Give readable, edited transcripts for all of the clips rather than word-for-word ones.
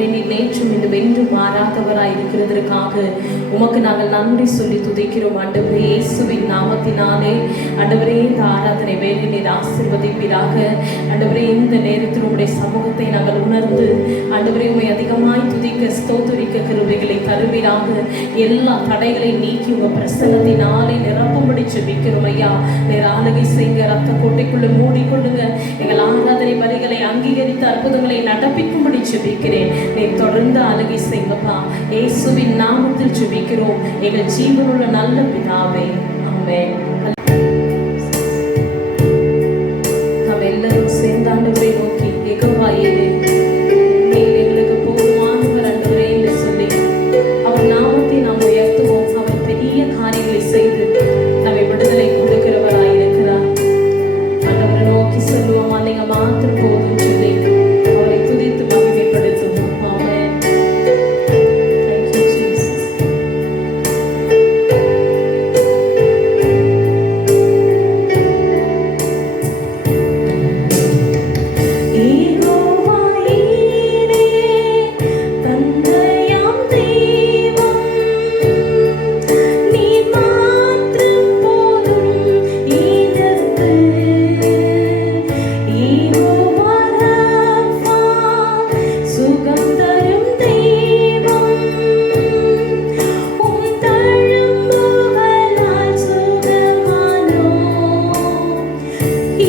ஆண்டவரே, நீ நேற்றும் இன்று வென்றும் மாறாதவராய் இருக்கிறதற்காக உமக்கு நாங்கள் நன்றி சொல்லி துதிக்கிறோம். ஆண்டவரே, இயேசுவின் நாமத்தினாலே ஆண்டவரே இந்த ஆராதனை வேலை நீர் ஆசீர்வதிப்பீராக. ஆண்டவரே, இந்த நேரத்தில் உம்முடைய சமூகத்தை நாங்கள் உணர்ந்து ஆண்டவரே உம்மை அதிகமாய் துதிக்க ஸ்தோத்திரிக்க கிருபைகளை தருவீராக. எல்லா தடைகளை நீக்கி உங்க பிரசன்னத்தினாலே நிரப்பும்படி ஜெபிக்கிறோம் ஐயா. நீர் ஆளுகை செய்யுங்க, ரத்த கோட்டைக்குள்ள மூடிக்கொள்ளுங்க. எங்கள் ஆராதனை பலிகளை அங்கீகரித்து அற்புதங்களை நடப்பிக்கும்படி ஜெபிக்கிறேன். நீர் தொடர்ந்து ஆளுகை செய்யுங்கப்பா. இயேசுவின் நாமத்தில் ஜெபிக்கிறோம் எங்கள் ஜீவனுள்ள நல்ல பிதாவே, ஆமென். நாம் எல்லாரும் சேர்ந்து ஆண்டவரை நோக்கி யெகோவா ஈரே, நீர் எங்களுக்கு போதுமானவர் ஆண்டவரே என்று சொல்லி அவர் நாமத்தை நாம் உயர்த்துவோம். அவர் பெரிய காரியங்களை செய்து நம்மை விடுதலை கொடுக்கிறவராய் இருக்கிறார். ஆண்டவரை நோக்கி சொல்லுவோமா, நீங்க மாத்திரம் போதும் சொல்லி அவரை துதித்து மகிமைப்படுத்துவோம். ஆமென். Thank you, Jesus. யெகோவா ஈரே, தந்தையாம் தெய்வம், நீர் மாத்திரம் போதும் எனக்கு. யெகோவா ராஃபா, சுகம் தரும் தெய்வம், உம் தழும்புகளால் சுகமானோம்.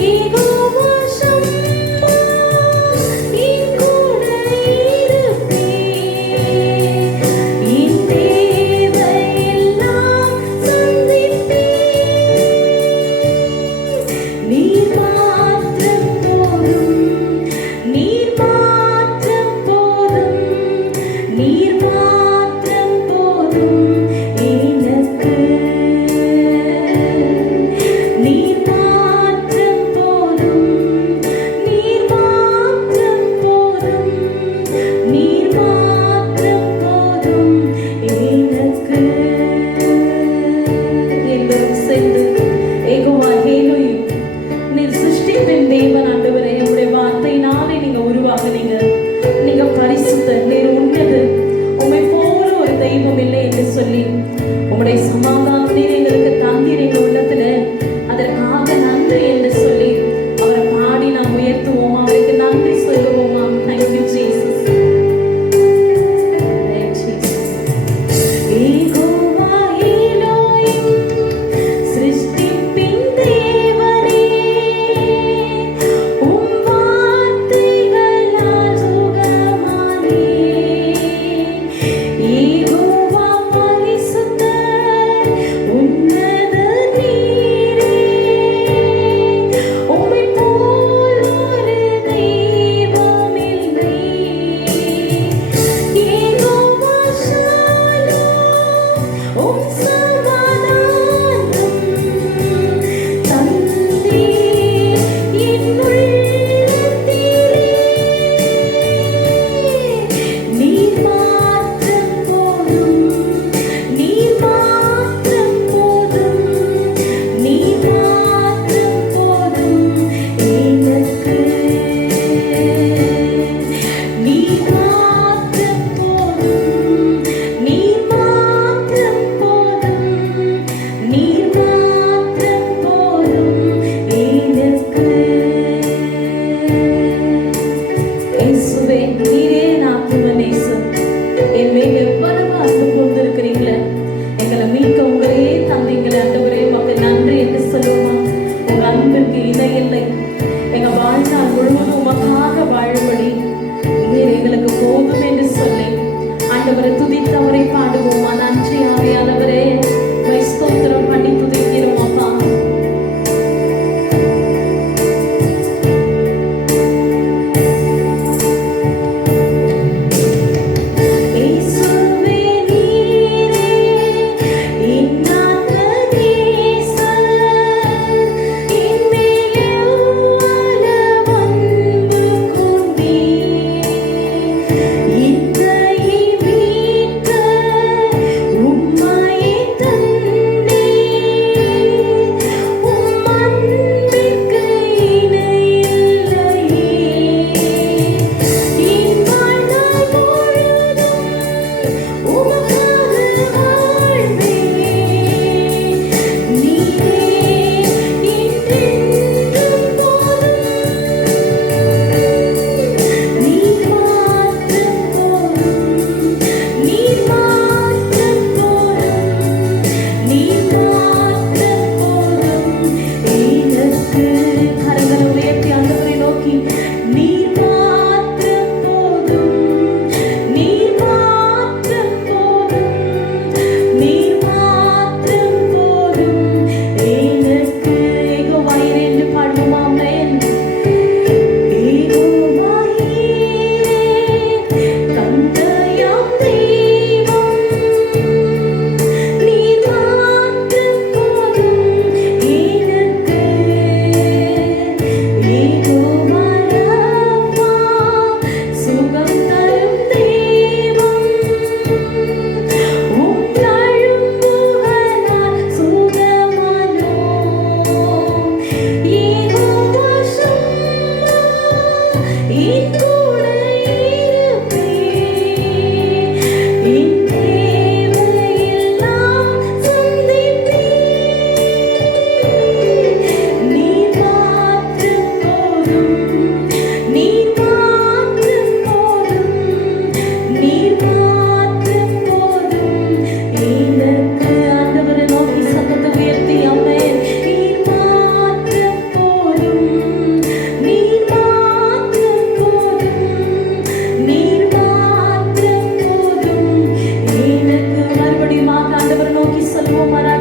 யெகோவா ஷம்மா, என் கூட இருப்பீர். என் தேவையெல்லாம் சந்திப்பீர். நீர் மாத்திரம் போதும், நீர் மாத்திரம் போதும், நீர் மாத்திரம் போதும் எனக்கு. நீர் மாத்திரம் போதும், நீர் மாத்திரம் போதும், நீர் மாத்திரம் போதும் எனக்கு. எல்லோரும் சேர்ந்து யெகோவா எலோஹிம், நீர் சிருஷ்டிப்பின் தேவன் ஆண்டவரே. உம்முடைய வார்த்தையினாலே நீங்க உருவாகுனீங்க. நீங்க பரிசுத்தர், நீர் உன்னது, உம்மை போல ஒரு தெய்வம் இல்லை என்று சொல்லி உம்முடைய சமாதானம் நீர் எங்களுக்கு தந்தீர் எங்கள் உள்ளத்துல. அதற்காக நன்றி என்று சொல்லி அவரை பாடி நாம் உயர்த்துவோமா, அவருக்கு நன்றி சொல்லுவோமா. Thank you, Jesus. Thank you, Jesus. Jehovah Elohim, சிருஷ்டிப்பின் தேவனே, உம் வார்த்தைகளால் சுகமானேன். யெகோவா பரிசுத்தர்,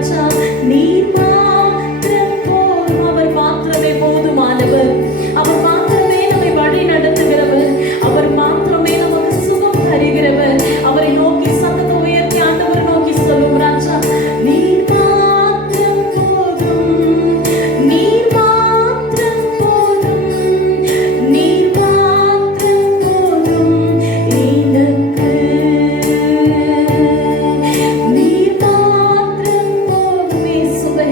ராஜா. நீர் மாத்திரம் போதும். அவர் மாத்திரமே போதுமானவர். அவர் மாத்திரமே நம்மை வழி நடத்துகிறவர். அவர் மாத்திரமே நமக்கு சுகம் தருகிறவர். அவரை நோக்கி சத்தத்தை உயர்த்தி ஆண்டவர் நோக்கி சொல்லும் ராஜா, நீர் மாத்திரம் போதும். நீர் மாத்திரம் போதும். நீர் மாத்திரம் போதும் எனக்கு. நீர் மாத்திரம் போதும் இயேசுவே.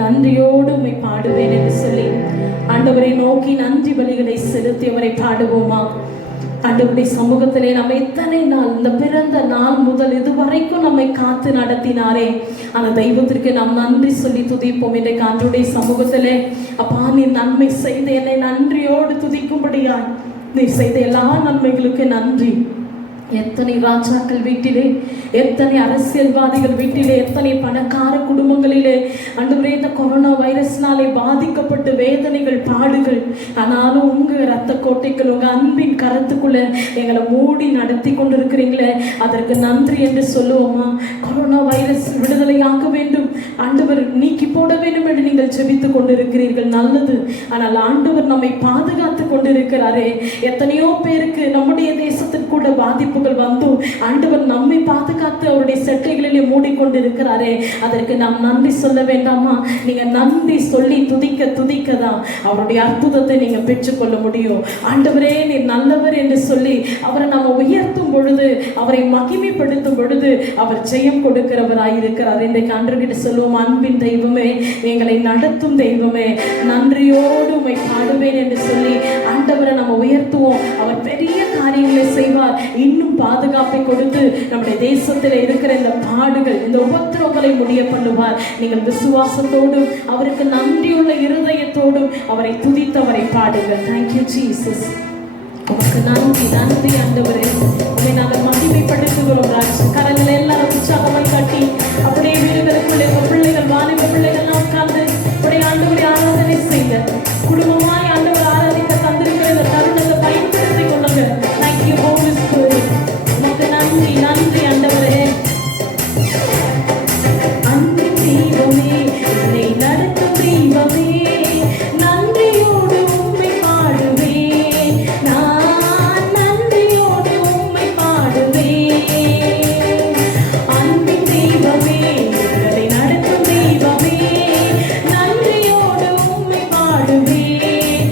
நன்றியோடு உம்மை பாடுவேன் என்று சொல்லி ஆண்டவரை நோக்கி நன்றி பலிகளை செலுத்தி அவரை பாடுவோமா? ஆண்டவருடைய சமூகத்திலே நம்ம இத்தனை நாள், இந்த பிறந்த நாள் முதல் இதுவரைக்கும் நம்மை காத்து நடத்தினாரே, அந்த தெய்வத்திற்கு நாம் நன்றி சொல்லி துதிப்போம். இன்றைக்கு ஆண்டவருடைய சமூகத்திலே, அப்பா நீர் நன்மை செய்த என்னை நன்றியோடு துதிக்கும்படியாய் நீர் செய்த எல்லா நன்மைகளுக்கு நன்றி. எத்தனை ராஜாக்கள் வீட்டிலே, எத்தனை அரசியல்வாதிகள் வீட்டிலே, எத்தனை பணக்கார குடும்பங்களிலே ஆண்டவரே இந்த கொரோனா வைரஸ்னாலே பாதிக்கப்பட்டு வேதனைகள், பாடுகள், ஆனாலும் உங்க இரத்த கோட்டைக்குள், உங்க அன்பின் கரத்துக்குள்ள எங்களை மூடி நடத்தி கொண்டிருக்கிறீங்களே, அதற்கு நன்றி என்று சொல்லுவோமா? கொரோனா வைரஸ் விடுதலையாக வேண்டும், ஆண்டவர் நீக்கி போட வேண்டும் என்று நீங்கள் ஜெபித்து கொண்டிருக்கிறீர்கள், நல்லது. ஆனால் ஆண்டவர் நம்மை பாதுகாத்து கொண்டிருக்கிறாரே. எத்தனையோ பேருக்கு நம்முடைய தேசத்திற்கு கூட பாதிப்பு வந்தும் ஆண்டவர் நம்மை பாதுகாத்து அவருடைய செட்டைகளிலே மூடிக்கொண்டிருக்கிறாரே, அதற்கு நாம் நன்றி சொல்ல வேண்டாமா? நீங்க நன்றி சொல்லி துதிக்க துதிக்கதான் அவருடைய அற்புதத்தை நீங்க பெற்றுக்கொள்ள முடியும். ஆண்டவரே நீர் நல்லவர் என்று சொல்லி அவரை நாம உயர்த்தும் பொழுது, அவரை மகிமைப்படுத்தும் பொழுது அவர் ஜெயம் கொடுக்கிறவராய் இருக்கிறார். இன்றைக்கு ஆண்டவர்கிட்ட சொல்லுவோம், அன்பின் தெய்வமே, எங்களை நடத்தும் தெய்வமே, நன்றியோடு உம்மை பாடுவேன் என்று சொல்லி ஆண்டவரை நம்ம உயர்த்துவோம். அவர் பெரிய காரியங்களை செய்வார். இன்னும் பாதுகாப்பை கொடுத்து நம்முடைய தேசத்தில் இருக்கிற இந்த பாடுகள், இந்த உபத்திரவங்களை முடிய பண்ணுவார். நீங்கள் விசுவாசத்தோடும் அவருக்கு நன்றியுள்ள இருதயத்தோடும் அவரை துதித்து அவரை பாடுங்கள். Thank you Jesus. உமக்கு நன்றி, நன்றி ஆண்டவரே. உம்மை நாங்கள் மகிமைப்படுத்துகிறோம் ராஜா. கரங்களை எல்லாரும் உற்சாகமாய் கட்டி அப்படியே வீடுகளுக்குள்ளே பிள்ளைகள், வாலிப பிள்ளைகள்லாம் உட்கார்ந்து அப்படியே ஆண்டவரை ஆராதனை செய்ய, குடும்பமாய் ஆண்டவர் ஆராதிக்க தந்திருக்கிற இந்த தருணத்தை பயன்படுத்திக் கொள்ளுங்க. Thank you holy spirit. உமக்கு நன்றி, நன்றி ஆண்டவரே. அன்பின் தெய்வமே, என்னை நடத்தும் தெய்வமே, நன்றியோடு உம்மை பாடுவேன், நான் நன்றியோடு உம்மை பாடுவேன். அன்பின் தெய்வமே, என்னை நடத்தும் தெய்வமே, நன்றியோடு உம்மை பாடுவேன்,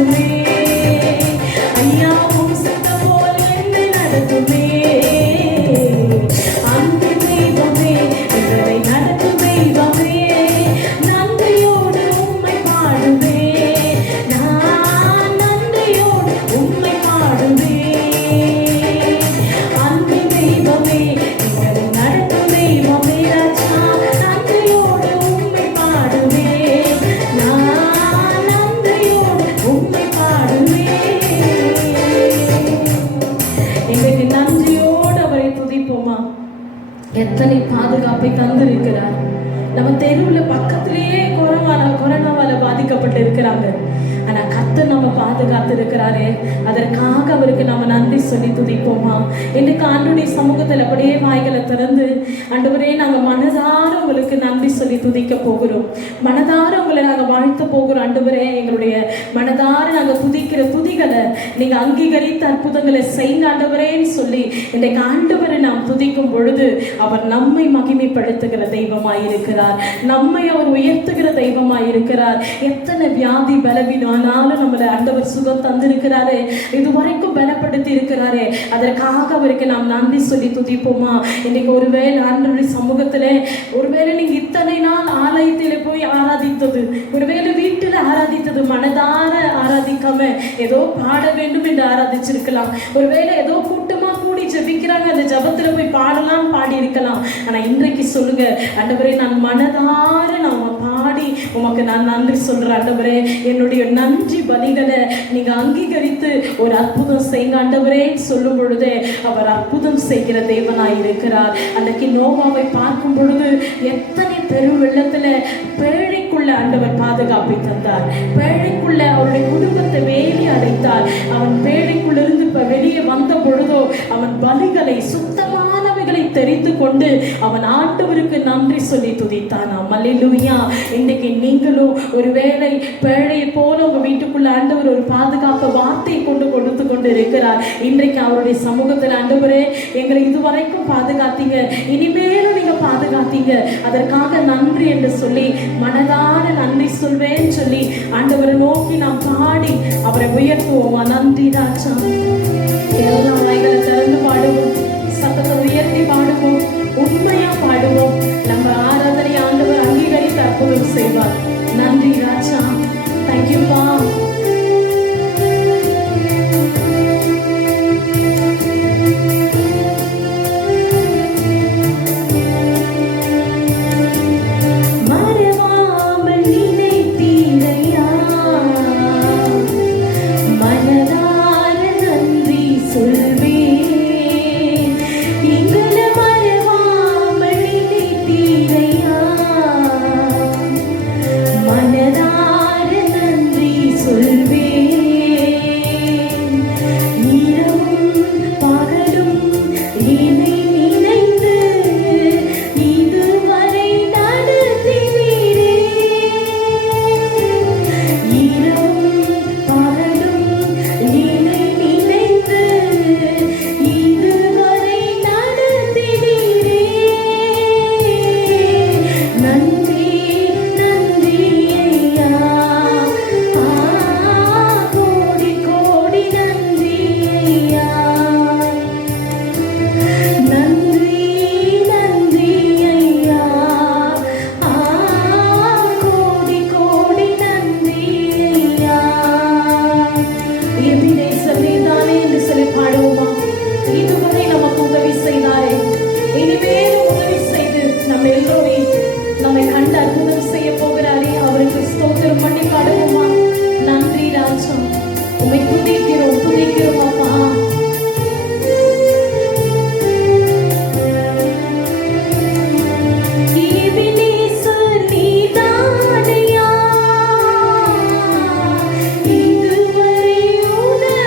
நடத்துமே. ஐயா உம் சித்தம் போல் என்னை நடத்துமே. அன்பு தெய்வமே எங்களை நடத்தும் தெய்வமே, நன்றியோடு உம்மை பாடுவே. நான் நன்றியோடு உம்மை பாடுவே. அன்பு தெய்வமே எங்களை நடத்தும் தெய்வமே ராஜா, நன்றியோடு உம்மை பாடுவே. நான் நன்றியோடு உம்மை பாடுவே. எங்களுக்கு நன்றியோடு அவரை துதிப்போமா? எத்தனை பாதுகாப்பை தந்திருக்கிறார். நம்ம தெருவுல பக்கத்திலேயே கொரோனாவால பாதிக்கப்பட்டு இருக்கிறாங்க. ஆனா கர்த்தர் நம்ம பாதுகாத்து இருக்கிறாரே, அதற்காக அவருக்கு நாம நன்றி சொல்லி துதிப்போமா? இன்னைக்கு ஆண்டவருடைய சமூகத்தில் அப்படியே வாய்களை திறந்து, ஆண்டவரே நாங்க மனதார உங்களுக்கு நன்றி சொல்லி துதிக்க போகிறோம். மனதார உங்களை நாங்க வாழ்த்த போகிறோம். ஆண்டவரே எங்களுடைய மனதார நாங்க துதிக்கிற துதிகளை நீங்க அங்கீகரித்த அற்புதங்களை செய்த ஆண்டவரேன்னு சொல்லி இன்றைக்கு ஆண்டவரை நாம் துதிக்கும் பொழுது அவர் நம்மை மகிமைப்படுத்துகிற தெய்வமாய் இருக்கிறார். நம்மை அவர் உயர்த்துகிற தெய்வமாய் இருக்கிறார். எத்தனை வியாதி பலவீனம் ஆனாலும் நம்மளை ஆண்டவர் சுகம் தந்திருக்கிறாரே, இதுவரைக்கும் பலப்படுத்தி இருக்கிறாரே, அதற்காக அவருக்கு நாம் நன்றி சொல்லி துதிப்போமா? இன்னைக்கு ஒருவேளை ஆண்டவருடைய சமூகத்திலே ஒருவேளை நீங்க இத்தனை நாள் ஆலயத்திலே போய் ஆராதித்தது, ஒருவேளை வீட்டில் ஆராதித்தது மனதார ஆராதிக்காம ஏதோ பாட வேண்டும் என்று ஆராதிச்சிருக்கலாம். ஒருவேளை ஏதோ கூட்டமா கூடி ஜெபிக்கிறாங்க, அந்த ஜபத்துல போய் பாடலாம் பாடி இருக்கலாம். ஆனா இன்றைக்கு சொல்லுங்க, ஆண்டவரே நான் மனதார நான் பாடி உமக்கு நான் நன்றி சொல்றேன். ஆண்டவரே என்னுடைய நன்றி பலிகளை நீங்க அங்கீகரித்து ஒரு அற்புதம் செய்யுங்க ஆண்டவரே சொல்லும் பொழுதே அவர் அற்புதம் செய்கிற தேவனாய் இருக்கிறார். அன்றைக்கு நோவாவை பார்க்கும் பொழுது எத்தனை பெரு வெள்ளத்துல பேழைக்குள்ள ஆண்டவர் பாதுகாப்பை தந்தார். பேழைக்குள்ள அவருடைய குடும்பத்தை வேலி அடைத்தார். அவன் பேழைக்குள்ளிருந்து வெளியே வந்த பொழுதோ அவன் பலிகளை சுத்தமானவைகளை தெரிந்து கொண்டு அவன் ஆண்டவருக்கு நன்றி சொல்லி துதித்தான். அல்லேலூயா. இன்னைக்கு நீங்களும் ஒருவேளை பேழையை போல உங்க வீட்டுக்குள்ள ஆண்டவர் ஒரு பாதுகாப்பு வார்த்தையை கொடுத்து கொண்டு இருக்கிறார். இன்றைக்கு அவருடைய சமூகத்தில் ஆண்டவரே எங்களை இதுவரைக்கும் பாதுகாத்தீங்க, இனிமேலும் நீங்க பாதுகாத்தீங்க, அதற்காக நன்றி என்று சொல்லி மனதார நன்றி சொல்வேன்னு சொல்லி ஆண்டவரை நோக்கி நாம் பாடி அவரை உயர்த்துவோமா? நன்றி ராஜா. எல்லாம் வாய்களை திறந்து பாடுவோம், சத்தத்தை உயர்த்தி பாடுவோம், உண்மையா பாடுவோம். நம்ம ஆராதனை ஆண்டவர் அங்கீகரித்து அற்புதம் செய்வார். நன்றி ராஜா. தேங்க்யூப்பா. உன்னை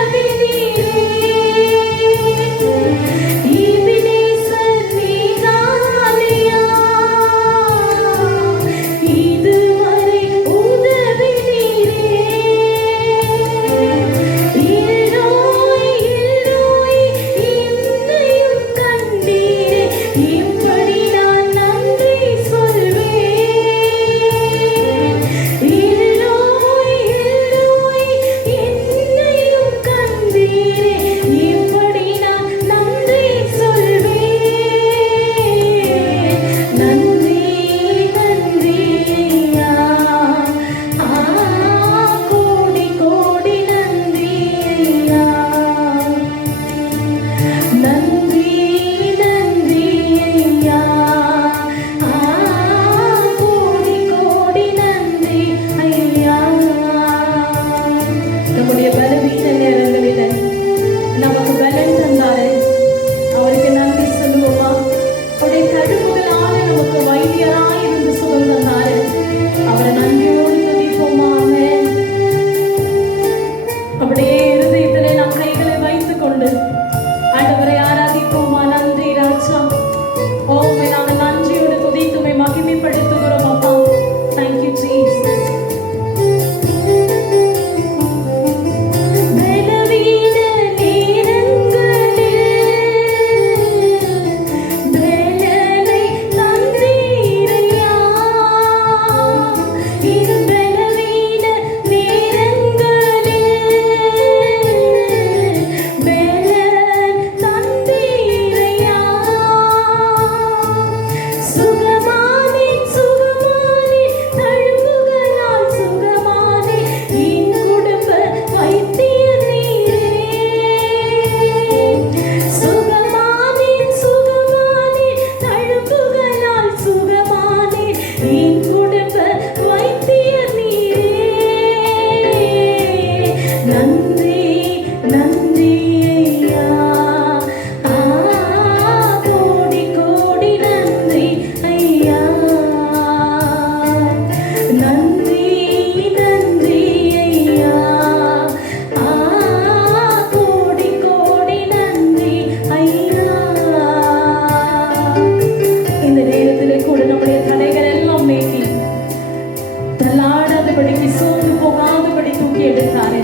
தாரே.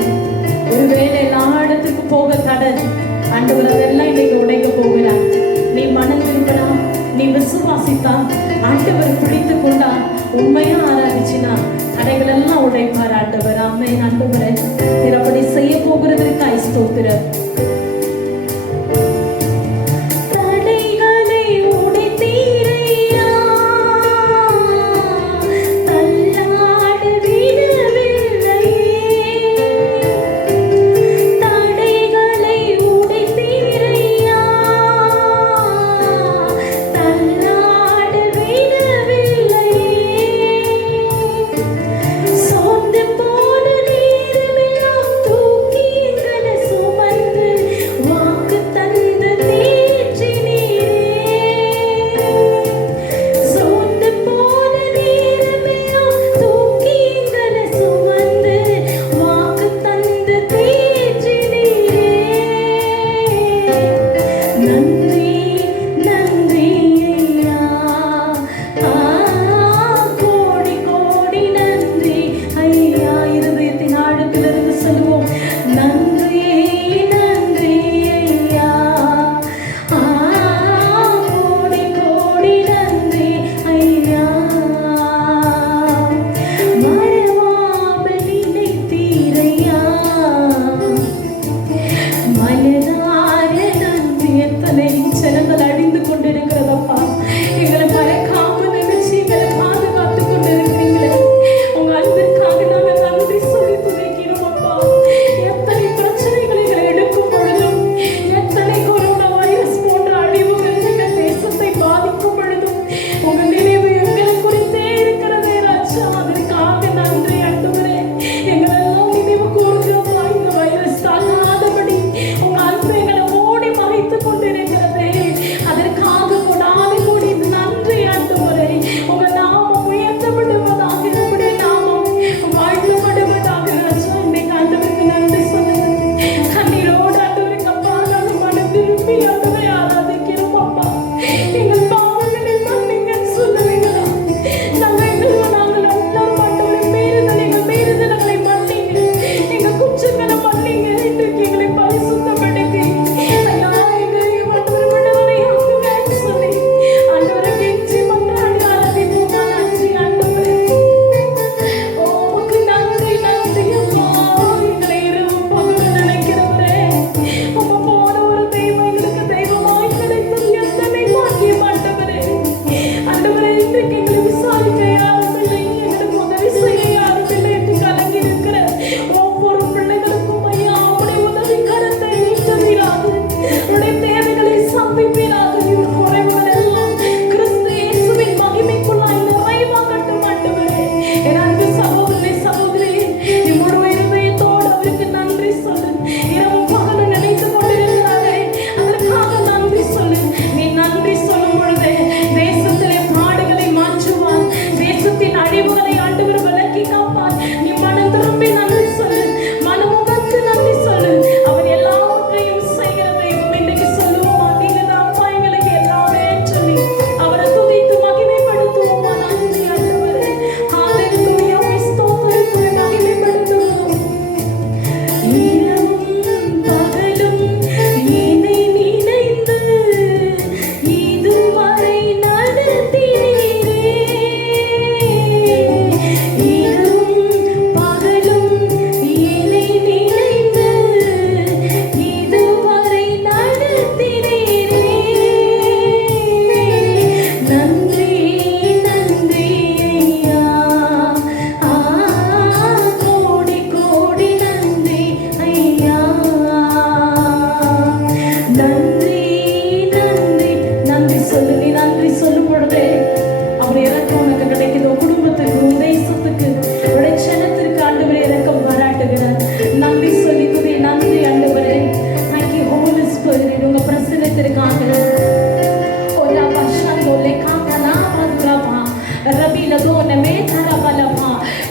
ஒருவேளை எல்லா இடத்துக்கு போக தடை ஆண்டவர், அதெல்லாம் இன்னைக்கு உடைக்க போகிறார். நீ மனம் திரும்பினா, நீ விசுவாசித்தா, ஆண்டவர் பிடித்து கொண்டா, உண்மையா ஆராதிச்சினா தடைகள் எல்லாம் உடைப்பார் ஆண்டவர். ஆமென். ஆண்டவரே, நீர் அப்படி செய்ய போகிறதற்காய் ஸ்தோத்திரம்.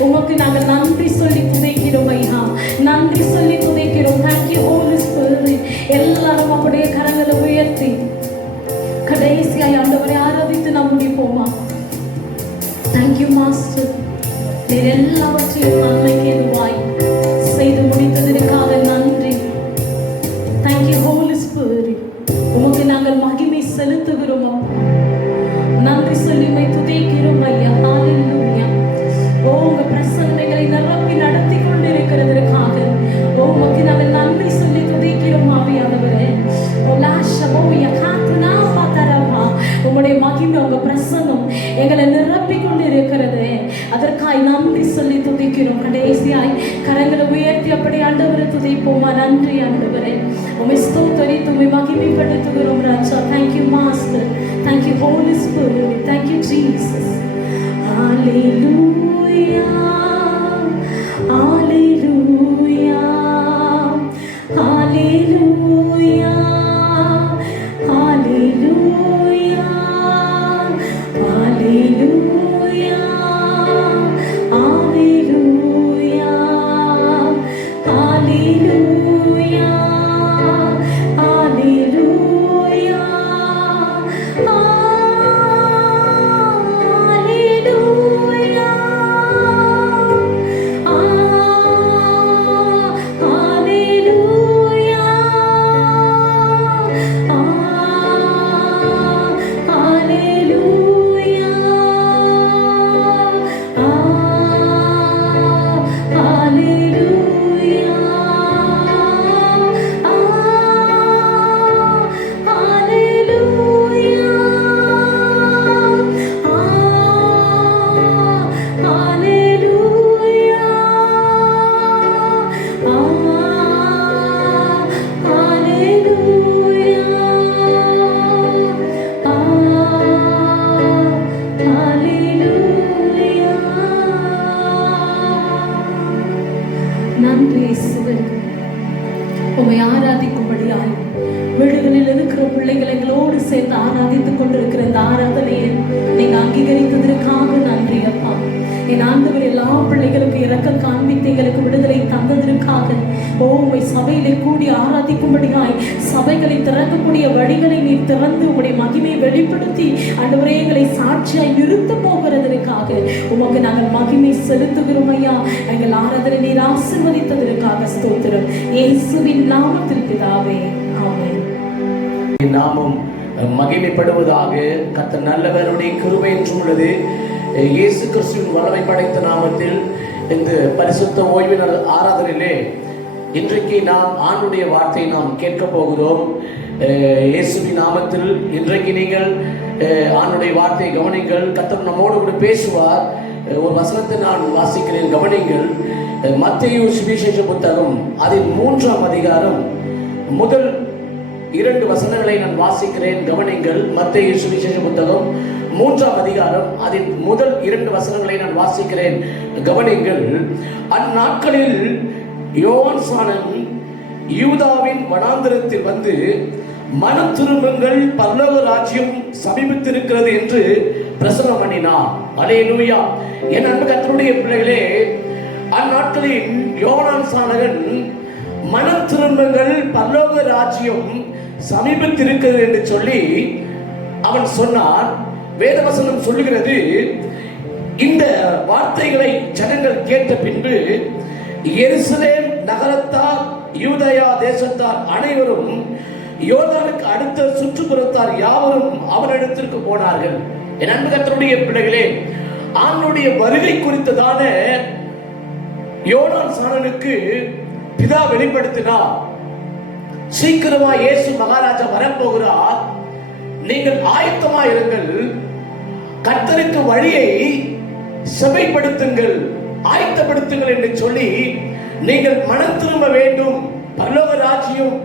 உமக்கு நாங்கள் நன்றி சொல்லி துதிக்கிறோம் ஐயா, நன்றி சொல்லி துதிக்கிறோம். Thank you holy spirit. எல்லாரும் அப்படியே கரங்களை உயர்த்தி கடைசியாய் ஆண்டவரை ஆராதித்து நாம் முடிப்போமா? தேங்க்யூ மாஸ்டர், நீர் எல்லாவற்றையும் நன்மைக்கு எதுவாய் செய்து இருக்கிறதற்காக நன்றி. Thank you Holy Spirit. உமக்கு நாங்கள் மகிமை செலுத்துகிறோம் அப்பா. நன்றி சொல்லி உம்மை துதிக்கிறோம் ஐயா. ஹalleluya. ஓ உங்க பிரசன்னம் எங்களை நிரப்பி நடத்தி கொண்டிருக்கிறதற்காக உமக்கு நாங்கள் நன்றி சொல்லி துதிக்கிறோம் ஆவியானவரே. ஓ லாஷபோயா காத்துனா மாதரமா உம்முடைய மகிமை உங்க பிரசன்னம் எங்களை நிரப்பி கொண்டிருக்கிறது. அதற்காய் நன்றி சொல்லி துதிக்கிறோம். கடைசியாய் கரங்களை உயர்த்தி அப்படி ஆண்டவரை துதிப்போமா. நன்றி ஆண்டவரே. உம்மை ஸ்தோத்திரித்து உம்மை மகிமைப்படுத்துகிறோம் ராஜா. Thank you Master. Thank you Holy Spirit. Thank you Jesus. Hallelujah. Hallelujah. Hallelujah. Hallelujah. Hallelujah. Hallelujah. Hallelujah. Hallelujah. நன்றி இயேசுவே. உம்மை ஆராதிக்கும்படியாய் வீடுகளில் இருக்கிற பிள்ளைகளை எங்களோடு சேர்ந்து ஆராதித்துக் கொண்டிருக்கிற இந்த ஆராதனையை நீங்க அங்கீகரித்ததற்காக நன்றி அப்பா. என் ஆண்டவர் எல்லா பிள்ளைகளுக்கும் இரக்கம் காண்பித்து எங்களுக்கு விடுதலை தந்ததற்காக உம்மை சபையிலே கூடி ஆராதிக்கும்படியாய் சபைகளை திறக்கக்கூடிய வழிகளை நீர் திறந்து உம்முடைய மகிமையை வெளிப்படுத்தி ஆண்டவரே எங்களை சாட்சியாய் நிறுத்த போகிறதற்காக உமக்கு நாங்கள் மகிமை செலுத்துகிறோம் ஐயா. எங்கள் ஆராதனை நீர் ஆசீர்வதித்ததற்காக ஸ்தோத்திரம். இயேசுவின் நாமத்தில் பிதாவே, ஆமென். நாமும் மகிமைப்படுவதாக. கர்த்தர் நல்லவருடைய கிருபை என்றும் உள்ளது. இயேசு கிறிஸ்துவின் வல்லமை படைத்த நாமத்தில் இந்த பரிசுத்த ஓய்வு நாள் ஆராதனையிலே இன்றைக்கு நாம் ஆண்டுடைய வார்த்தையை நாம் கேட்க போகிறோம். இயேசுவின் நாமத்தில் இன்றைக்கு நீங்கள் ஆண்டுடைய வார்த்தையை கவனிங்கள். கர்த்தர் நம்மோடு கூட பேசுவார். ஒரு வசனத்தை நான் வாசிக்கிறேன், கவனிங்கள். மத்தேயு சுவிசேஷ புத்தகம் அதில் 3ஆம் அதிகாரம் முதல் 2 வசனங்களை நான் வாசிக்கிறேன், கவனிங்கள். மத்தேயு சுவிசேஷ புத்தகம் 3ஆம் அதிகாரம் அதில் முதல் 2 வசனங்களை நான் வாசிக்கிறேன், கவனிங்கள். அந்நாட்களில் யோவான் ஸ்நானன் யூதாவின் வனாந்திரத்தில் வந்து மனம் திரும்புங்கள், பரலோக ராஜ்யம் சமீபித்திருக்கிறது என்று பிரசங்கம் பண்ணினார். அல்லேலூயா. என் அன்பு கர்த்தருடைய பிள்ளைகளே, அந்நாட்களில் யோவான் ஸ்நானகன் மனம் திரும்புங்கள், பரலோக ராஜ்யம் சமீபத்திருக்கிறது என்று சொல்லி அவன் சொன்னான். வேதவசனம் சொல்லுகிறது, இந்த வார்த்தைகளை ஜனங்கள் கேட்ட பின்பு எருசலேம் நகரத்தார், யூதயா தேசத்தார் அனைவரும் யோர்தானுக்கு அடுத்த சுற்றுப்புறத்தார் யாவரும் அவனிடத்திற்கு போனார்கள். என் அன்பு கர்த்தருடைய பிள்ளைகளே, ஆண்டவருடைய வருகை குறித்ததான யோவான் ஸ்நானனுக்கு பிதா வெளிப்படுத்தினார். சீக்கிரமா இயேசு மகாராஜா வரப்போகிறார், நீங்கள் ஆயத்தமா இருங்கள், கர்த்தருக்கு வழியை செவைப்படுத்துங்கள், ஆயத்தப்படுத்துங்கள் என்று சொல்லி நீங்கள் மனம் திரும்ப வேண்டும், பரலோக ராஜ்யம்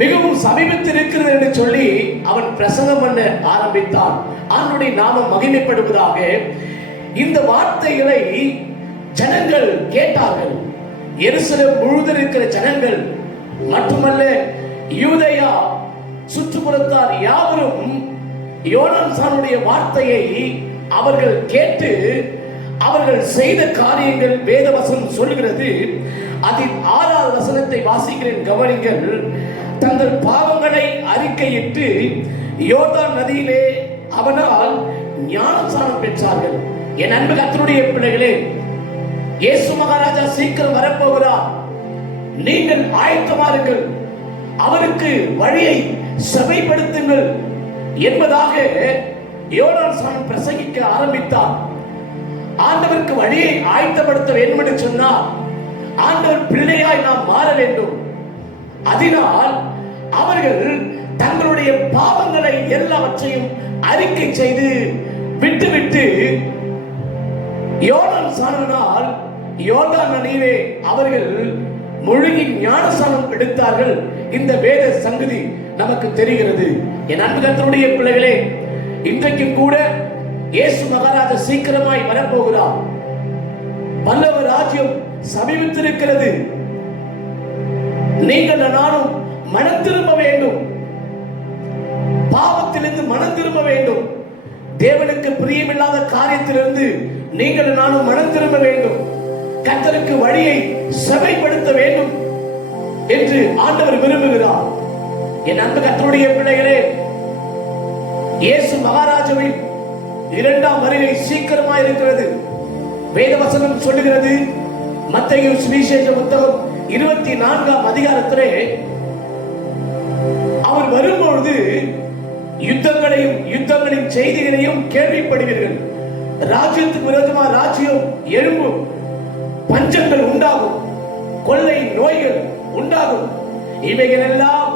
மிகவும் சமீபத்தில் இருக்கிறது என்று சொல்லி அவன் பிரசங்கம் பண்ண ஆரம்பித்தான். ஆண்டவருடைய நாமம் மகிமைப்படுவதாக. இந்த வார்த்தைகளை ஜனங்கள் கேட்டார்கள். எருசலேம் முழுவதும் இருக்கிற ஜனங்கள் மட்டுமல்ல, யூதேயா சுற்றுப்புறத்தார் யாவரும் யோவான் ஸ்நானனுடைய வார்த்தையை அவர்கள் கேட்டு அவர்கள் செய்த காரியங்கள் வேதவசனம் சொல்கிறது. அதில் 6வது வசனத்தை வாசிக்கிறேன், கவனிங்கள். தங்கள் பாவங்களை அறிக்கையிட்டு யோர்தான் நதியிலே அவனால் ஞானஸ்நானம் பெற்றார்கள். என் அன்பு கர்த்தருடைய பிள்ளைகளே, இயேசு மகாராஜா சீக்கிரம் வரப்போகிறார். நீங்கள் ஆயத்தமாருங்கள், அவருக்கு வழியை செவைப்படுத்துங்கள் என்பதாக யோனான் சாமி பிரசங்கிக்க ஆரம்பித்தார். ஆண்டவருக்கு வழியை ஆயத்தப்படுத்த வேண்டும் என்று சொன்னால் ஆண்டவர் பிள்ளையாய் நாம் மாற வேண்டும். அதனால் அவர்கள் தங்களுடைய பாவங்களை எல்லாவற்றையும் அறிக்கை செய்து விட்டுவிட்டு யோர்தான் சானனால் யோர்தான் நதியிலே அவர்கள் முழுகி ஞானஸ்நானம் எடுத்தார்கள். இந்த வேத சங்கதி நமக்கு தெரிகிறது. என் அன்பு கர்த்தருடைய பிள்ளைகளே, இன்றைக்கும் கூட இயேசு மகாராஜா சீக்கிரமாய் வரப்போகிறார். பல்லவ ராஜ்யம் சமீபித்திருக்கிறது. நீங்கள் நானும் மனம் திரும்ப வேண்டும், பாவத்திலிருந்து மனம் திரும்ப வேண்டும். தேவனுக்கு பிரியமில்லாத காரியத்திலிருந்து நீங்கள் நானும் மனம் திரும்ப வேண்டும். கர்த்தருக்கு வழியை செவைப்படுத்த வேண்டும் என்று ஆண்டவர் விரும்புகிறார். என் அன்பு கர்த்தருடைய பிள்ளைகளே, இயேசு மகாராஜாவின் இரண்டாம் வருகை சீக்கிரமாக இருக்கிறது. வேதவசனம் சொல்லுகிறது. மத்தேயு சுவிசேஷ புத்தகம் 24ஆம் அதிகாரத்திலே அவர் வரும்பொழுது யுத்தங்களின் செய்திகளையும் கேள்விப்படுவீர்கள். ராஜ்யத்துக்கு விரோதமாக ராஜ்யம் எழும்பும், பஞ்சங்கள் உண்டாகும், கொள்ளை நோய்கள் உண்டாகும். இவைகள் எல்லாம்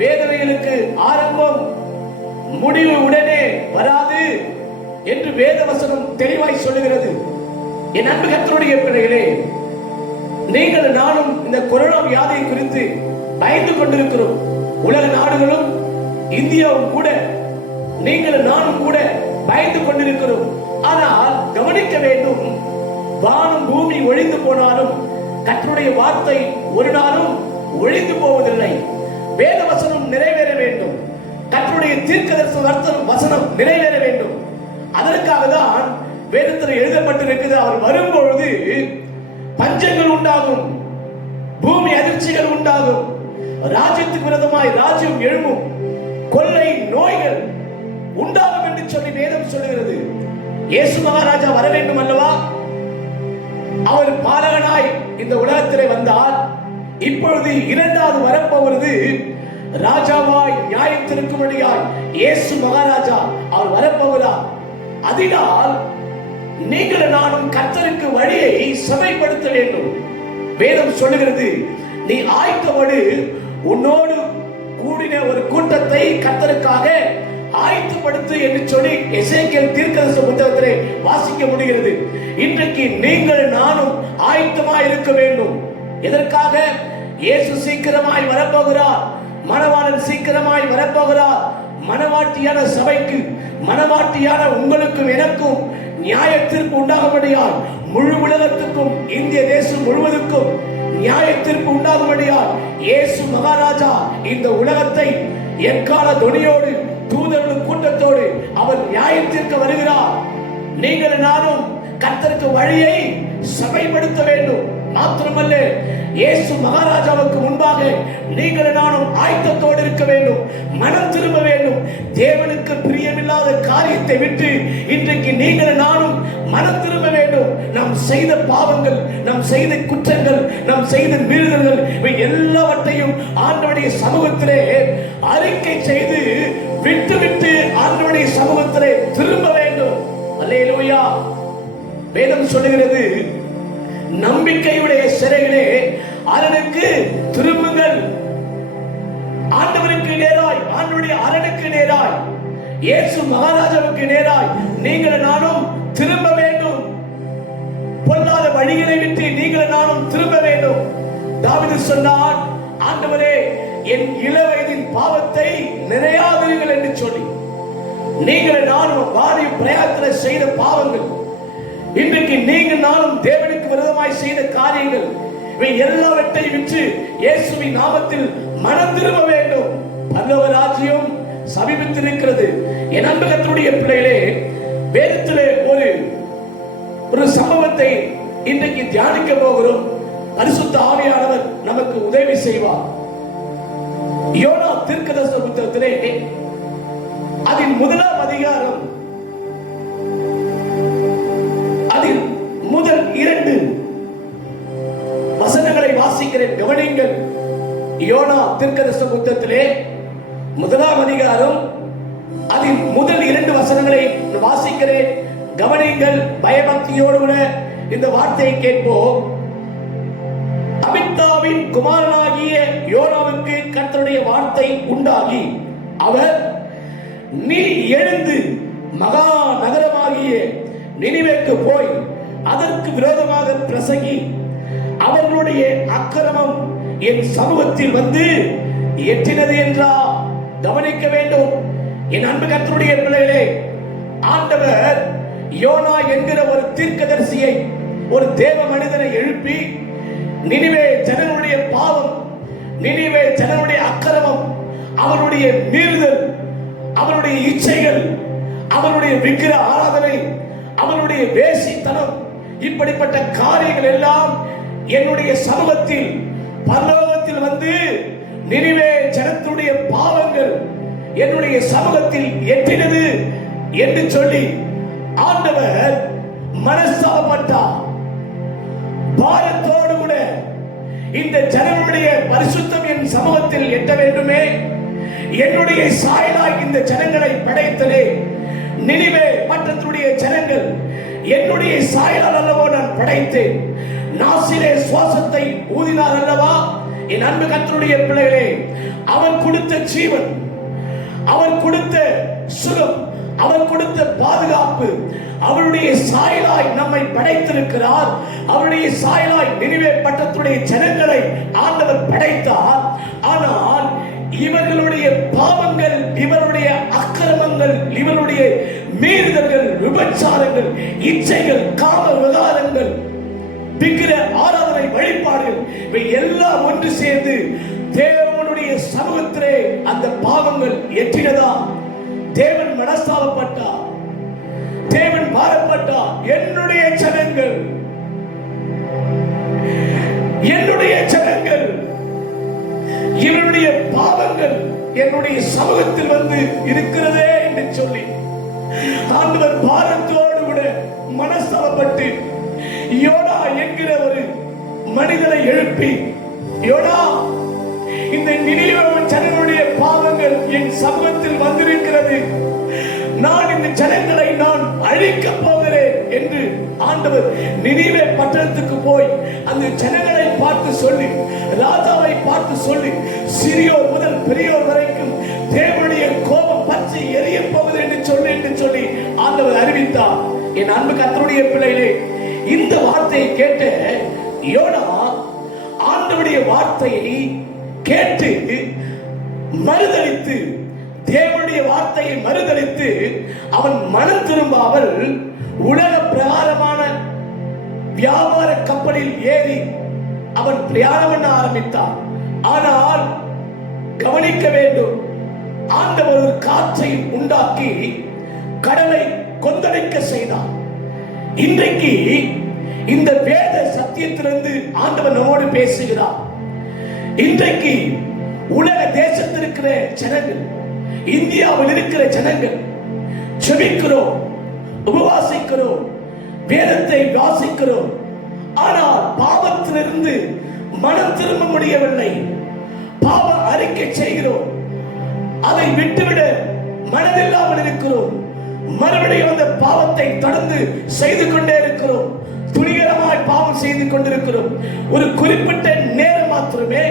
வேதனைகளுக்கு ஆரம்பம், முடிவு உடனே வராது என்று வேதவசனம் தெளிவாய் சொல்லுகிறது. என் அன்பு கர்த்தருடைய பிள்ளைகளே, நீங்கள் நானும் இந்த கொரோனா வியாதியை குறித்து பயந்து கொண்டிருக்கிறோம். உலக நாடுகளும் இந்தியாவும் கூட நீங்கள் நானும் கூட பயந்து கொண்டிருக்கிறோம். ஆனால் கவனிக்க வேண்டும், வானம் பூமி ஒழிந்து போனாலும் கர்த்தருடைய வார்த்தை ஒரு நாளும் ஒழிந்து போவதில்லை. வேத வசனம் நிறைவேற வேண்டும். கர்த்தருடைய தீர்க்கதரிசன வசனம் நிறைவேற வேண்டும். அதற்காக தான் வேதத்தில் எழுதப்பட்டிருக்கிறது. அவர் வரும்பொழுது பஞ்சங்கள் உண்டாகும், பூமி அதிர்ச்சிகள் உண்டாகும், ராஜ்யத்துக்கு விரோதமாய் ராஜ்யம் எழும்பும், கொள்ளை நோய்கள் உண்டாகும் என்று சொல்லி வேதம் சொல்லுகிறது. இயேசு மகாராஜா வர வேண்டும் அல்லவா? அவர் பாலகனாய் இந்த உலகத்திலே வந்தால் இப்பொழுது இரண்டாவது வரப்போகிறது ராஜாவாய் நியாயத்திற்கும்படியாய் இயேசு மகாராஜா அவர் வரப்போகிறார். அதனால் நீங்கள் நானும் கர்த்தருக்கு வழியை செவைப்படுத்த வேண்டும். வேதம் சொல்லுகிறது, நீ ஆயத்தப்படு, உன்னோடு கூடின ஒரு கூட்டத்தை கர்த்தருக்காக ஆயத்தப்படுத்து என்று சொல்லி எசேக்கியேல் தீர்க்கதரிசன புத்தகத்திலே வாசிக்க முடிகிறது. இன்றைக்கு நீங்கள் நானும் ஆயத்தமாய் இருக்க வேண்டும். எதற்காக? இயேசு சீக்கிரமாய் வரப்போகிறார். மணவாளன் சீக்கிரமாய் வரப்போகிறார். மணவாட்டியான சபைக்கு, மணவாட்டியான உங்களுக்கும் எனக்கும் நியாய தீர்ப்பு உண்டாகும்படியால், முழு உலகத்துக்கும் இந்திய தேசம் முழுவதுக்கும் நியாய தீர்ப்பு உண்டாகும்படியால் இயேசு மகாராஜா இந்த உலகத்தை எக்கால தொனியோடு தூதர்கள் கூட்டத்தோடு அவர் நியாய தீர்க்க வருகிறார். நீங்கள் நானும் கர்த்தருக்கு வழியை செவைப்படுத்த வேண்டும். மாத்திரமல்ல, இயேசு மகாராஜாவுக்கு முன்பாக நீங்கள் நானும் ஆயத்தத்தோடு இருக்க வேண்டும், மனம் திரும்ப வேண்டும். தேவனுக்கு பிரியமில்லாத காரியத்தை விட்டு இன்றைக்கு நீங்கள் நானும் மனம் திரும்ப வேண்டும். நாம் செய்த பாவங்கள், நாம் செய்த குற்றங்கள், நாம் செய்த மீறுதல்கள், இவை எல்லாவற்றையும் ஆண்டவருடைய சமூகத்திலே அறிக்கை செய்து விட்டு ஆண்டவருடைய சமூகத்திலே திரும்ப வேண்டும். அல்லேலூயா. வேதம் சொல்லுகிறது, நம்பிக்கையுடைய சிறைகளே அரணுக்கு திரும்புங்கள். ஆண்டவருக்கு நேராய், ஆண்டவருடைய அரணுக்கு நேராய், இயேசு மகாராஜாவுக்கு நேராய் நீங்கள் நானும் திரும்ப வேண்டும். பொல்லாத வழிகளை விட்டு நீங்கள் நானும் திரும்ப வேண்டும். தாவீது சொன்னார், ஆண்டவரே என் இளவயதின் பாவத்தை நிறையாதீர்கள் என்று சொல்லி. நீங்கள் நானும் வாடி பிரயாசத்தில் செய்த பாவங்கள், இன்றைக்கு நீங்கள் நானும் தேவனுக்கு விரோதமாய் செய்த காரியங்கள், இவை எல்லாவற்றையும் விட்டு இயேசுவின் நாமத்தில் மனம் திரும்ப வேண்டும். பரலோக ராஜ்யம் சமீபித்திருக்கிறது. என் அன்பு கர்த்தருடைய பிள்ளைகளே, வேதத்திலே ஒரு சம்பவத்தை இன்றைக்கு தியானிக்க போகிறோம். பரிசுத்த ஆவியானவர் நமக்கு உதவி செய்வார். யோனா தீர்க்கதரிசன புத்தகத்திலே அதின் 1ஆம் அதிகாரம் அதில் முதல் 2 வசனங்களை வாசிக்கிறேன், கவனிங்கள். யோனா தீர்க்கதரிசன புத்தகத்திலே 1ஆம் அதிகாரம் அதில் முதல் 2 வசனங்களை வாசிக்கிறேன், கவனிங்கள். பயபக்தியோடு கூட இந்த வார்த்தையை கேட்போம். அமித்தாவின் குமாரனாகிய யோனாவுக்கு கர்த்தருடைய வார்த்தை உண்டாகி, அவர், நீ எழுந்து மகா நகரமாகிய நினிவேக்கு போய் அதற்கு விரோதமாக பிரசங்கி, அவர்களுடைய அக்கிரமம் என் சமூகத்தில் வந்து எட்டினது என்றா. கவனிக்க வேண்டும் என் அன்பு கர்த்தருடைய பிள்ளைகளே, ஆண்டவர் யோனா என்கிற ஒரு தீர்க்கதரிசியை, ஒரு தேவ மனிதனை எழுப்பி நினிவே ஜனங்களுடைய பாவம், நினிவே ஜனங்களுடைய அக்கிரமம், அவருடைய மீறுதல், அவருடைய இச்சைகள், அவருடைய விக்கிர ஆராதனை, அவருடைய வேசித்தனம், இப்படிப்பட்ட காரியங்கள் எல்லாம் என்னுடைய சமூகத்தில் பரலோகத்தில் வந்து நினிவே ஜனத்துடைய பாவங்கள் என்னுடைய சமூகத்தில் எட்டினது என்று சொல்லி ஆண்டவர் மனஸ்தாபப்பட்டார். பாரத்தோடு கூட இந்த ஜனங்களுடைய பரிசுத்தம் என் சமூகத்தில் எட்ட வேண்டுமே, என்னுடைய சாயலாய் இந்த ஜனங்களை படைத்தனே. நினிவே மற்றத்துடைய ஜனங்கள் என்னுடைய சாயலால் அல்லவோ நான் படைத்தேன், நாசிலே சுவாசத்தை ஊதினார் அல்லவா. என் அன்பு கர்த்தருடைய பிள்ளைகளே, அவர் கொடுத்த ஜீவன், அவர் கொடுத்த சுகம், அவர் கொடுத்த பாதுகாப்பு, அவருடைய சாயலாய் நம்மை படைத்திருக்கிறார். அவருடைய சாயலாய் நினிவே பட்டத்துடைய ஜனங்களை ஆண்டவர் படைத்தார். ஆனால் இவர்களுடைய பாவங்கள், இவருடைய அக்கிரமங்கள், இவருடைய மீறுதல்கள், விபச்சாரங்கள், இச்சைகள், காம விகாரங்கள், விக்கிர ஆராதனை வழிபாடுகள், இவை எல்லாம் ஒன்று சேர்ந்து தேவனுடைய சமூகத்திலே அந்த பாவங்கள் எட்டினதா. தேவன் மனஸ்தாபப்பட்டார், தேவன் பாரப்பட்டார். என்னுடைய ஜனங்கள், என்னுடைய ஜனங்கள், இவருடைய பாவங்கள் என்னுடைய சமூகத்தில் வந்து இருக்கிறதே என்று சொல்லி ஆண்டவர் பாரத்தோடு கூட மனஸ்தாபப்பட்டு யோனா என்கிற ஒரு மனிதனை எழுப்பி, யோனா, இந்த நினிவே ஜனங்களுடைய பாவங்கள் என் சமூகத்தில் வந்திருக்கிறது, நான் இந்த ஜனங்களை நான் அழிக்க போகிறேன் என்று ஆண்டவர் நினிவே பட்டணத்துக்கு போய் அந்த ஜனங்களை பார்த்து சொல்லி, ராஜாவை பார்த்து சொல்லி, சிறியோர் முதல் பெரியோர் வரைக்கும் தேவனுடைய கோபம் பற்றி எரிய போகுது என்று சொல்லி ஆண்டவர் அறிவித்தார். என் அன்பு கர்த்தருடைய பிள்ளைகளே, இந்த வார்த்தையை கேட்ட யோனா ஆண்டவருடைய வார்த்தையை கேட்டு மறுதலித்து, தேவனுடைய வார்த்தையை மறுதலித்து அவன் மனம் திரும்பாமல் உலக பிரகாரமான வியாபார கப்பலில் ஏறி அவன் பிரயாணம் பண்ண ஆரம்பித்தான். ஆனால் கவனிக்க வேண்டும், ஆண்டவர் ஒரு காற்றை உண்டாக்கி கடலை கொந்தளிக்க செய்தார். இன்றைக்கு இந்த வேத சத்தியத்திலிருந்து ஆண்டவர் நம்மோடு பேசுகிறார். இன்றைக்கு உலக தேசத்தில் இருக்கிற ஜனங்கள், இந்தியாவில் இருக்கிற ஜனங்கள் ஜெபிக்கிறோம், உபவாசிக்கிறோம், வேதத்தை வாசிக்கிறோம், ஆனால் பாவத்திலிருந்து மனம் திரும்ப முடியவில்லை. பாவ அறிக்கை செய்கிறோம், அதை விட்டுவிட மனதில்லாமல் இருக்கிறோம், மறுபடியும் அந்த பாவத்தை தொடர்ந்து செய்து கொண்டே இருக்கிறோம், துணிகரமாய் பாவம் செய்து கொண்டிருக்கிறோம். ஒரு குறிப்பிட்ட நேரம் மாத்திரமே,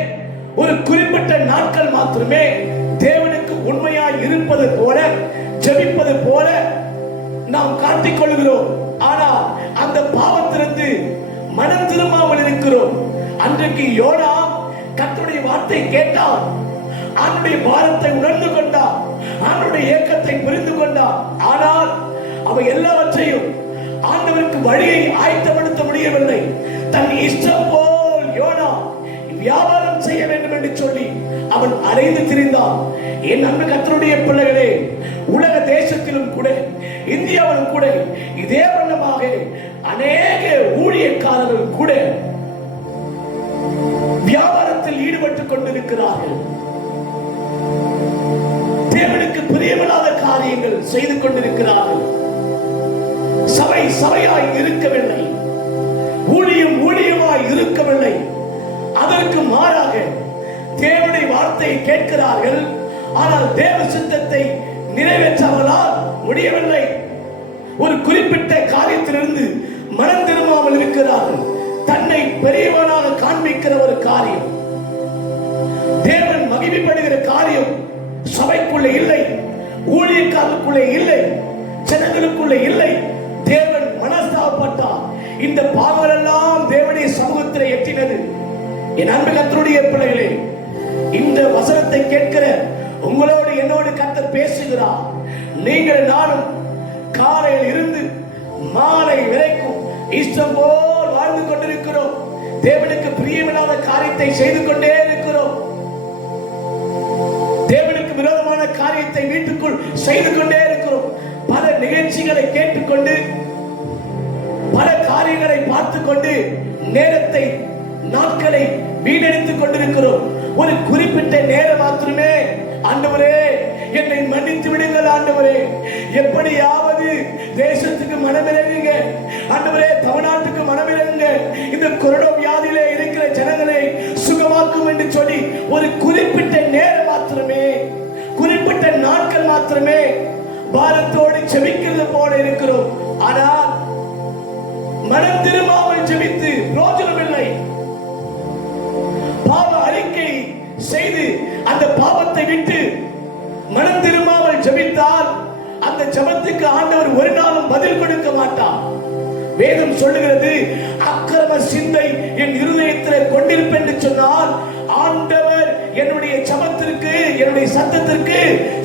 ஒரு குறிப்பிட்ட நாட்கள் மாத்திரமே தேவனுக்கு உண்மையாய் இருப்பது போல, ஜெபிப்பது போல நாம் காட்டிக் கொள்கிறோம். ஆனால் அந்த பாவத்திலிருந்து மனம் திரும்பாமல் இருக்கிறோம். அன்றைக்கு யோனா கர்த்தருடைய வார்த்தை கேட்டான், அவனுடைய பாரத்தை உணர்ந்து கொண்டான், அவனுடைய ஏக்கத்தை புரிந்து கொண்டான். ஆனால் அவன் எல்லாவற்றையும் ஆண்டவருக்கு வழியை ஆயத்தப்படுத்த முடியவில்லை. தன் இஷ்டம் போல் யோனா வியாபாரம் செய்ய வேண்டும் என்று சொல்லி அவன் அலைந்து திரிந்தான். என் அன்பு கர்த்தருடைய பிள்ளைகளே, உலக தேசத்திலும் கூட, இந்தியாவிலும் கூட இதே வண்ணமாக அநேக ஊழியக்காரர்கள் கூட வியாபாரத்தில் ஈடுபட்டுக் கொண்டிருக்கிறார்கள். தேவனுக்கு பிரியமில்லாத காரியங்கள் செய்து கொண்டிருக்கிறார்கள். சபை சபையாய் இருக்கவில்லை, ஊழியம் ஊழியமாய் இருக்கவில்லை. அது அதுக்கு மாறாக தேவனுடைய வார்த்தையை கேட்கிறார்கள், ஆனால் தேவ சித்தத்தை நிறைவேற்றாமலால் முடியவில்லை. ஒரு குறிப்பிட்ட காரியத்திலிருந்து மனம் திரும்பாமல் இருக்கிறார்கள். தன்னை பெரியவனாக காண்பிக்கிற ஒரு காரியம், தேவன் மகிமைப்படுகிற காரியம் சபைக்குள்ளே இல்லை, ஊழியக்காரர்களுக்குள்ளே இல்லை, ஜனங்களுக்குள்ளே இல்லை. தேவன் மனஸ்தாபப்பட்டார். இந்த பாவங்கள் எல்லாம் தேவனுடைய சமூகத்தில் எட்டினது. என் அன்பு கர்த்தருடைய பிள்ளைகளே, இந்த வசனத்தை கேட்கிற உங்களோடு என்னோடு கர்த்தர் பேசுகிறார். நீங்கள் நானும் காலையில் இருந்து மாலை வரைக்கும் இஷ்டம் போல் வாழ்ந்து கொண்டிருக்கிறோம். தேவனுக்கு பிரியமில்லாத காரியத்தை செய்து கொண்டே இருக்கிறோம். தேவனுக்கு விரோதமான காரியத்தை வீட்டுக்குள் செய்து கொண்டே இருக்கிறோம். பல நிகழ்ச்சிகளை கேட்டுக்கொண்டு, பல காரியங்களை பார்த்துக் கொண்டு நேரத்தை, நாட்களை வீணடித்துக் கொண்டிருக்கிறோம். ஒரு குறிப்பிட்ட நேரம் மாத்திரமே, ஆண்டவரே என்னை மன்னித்து விடுங்கள் ஆண்டவரே, எப்படியாவது தேசத்துக்கு மனமிறங்குங்க ஆண்டவரே, தமிழ்நாட்டுக்கு மனமிறங்குங்க, இந்த கொரோனா வியாதியிலே இருக்கிற ஜனங்களை சுகமாக்கும் என்று சொல்லி ஒரு குறிப்பிட்ட நேரம் மாத்திரமே, குறிப்பிட்ட நாட்கள் மாத்திரமே பாரத்தோடு செபிக்கிறது போல இருக்கிறோம். ஆனால் மனம் திரும்பாமல் ஜெபித்து பிரயோஜனம் இல்லை. பாவ அறிக்கை செய்து அந்த பாவத்தை விட்டு மனம் திரும்பாமல் ஜெபித்தால் அந்த ஜெபத்துக்கு ஆண்டவர் ஒரு நாளும் பதில் கொடுக்க மாட்டார். வேதம் சொல்லுகிறது, அக்கிரம சிந்தை என் இருதயத்தில் கொண்டிருப்பேன் என்று சொன்னால் ஆண்டவர் என்னுடைய ஜெபத்திற்கு, என்னுடைய சத்தத்திற்கு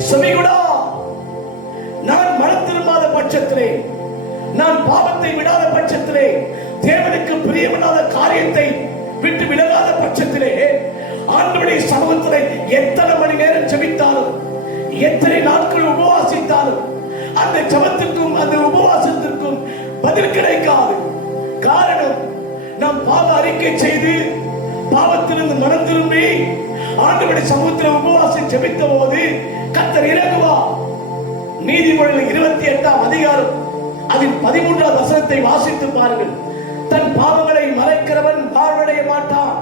செவிகொடா. நான் மனம் திரும்பாத பட்சத்திலே, நான் பாவத்தை விடாத பட்சத்திலே, தேவனுக்கு பிரியமில்லாத காரியத்தை விட்டு விலகாத பட்சத்திலே, ஆண்டவருடைய சமூகத்திலே எத்தனை மணி நேரம் ஜெபித்தாலும், எத்தனை நாட்கள் உபவாசித்தாலும் அந்த ஜெபத்திற்கும் அந்த உபவாசத்திற்கும் பதில் கிடைக்காது. காரணம், நாம் பாவ அறிக்கை செய்து பாவத்திலிருந்து மனம் திரும்பி ஆண்டவருடைய சமூகத்தில் உபவாசம் ஜெபித்த போது கர்த்தர் இறங்குவார். நீதிமொழிகள் 28ஆம் அதிகாரம் அதில் 13ஆம் வசனத்தை வாசித்து பாருங்கள். தன் பாவங்களை மறைக்கிறவன் வாழ்வடைய மாட்டான்,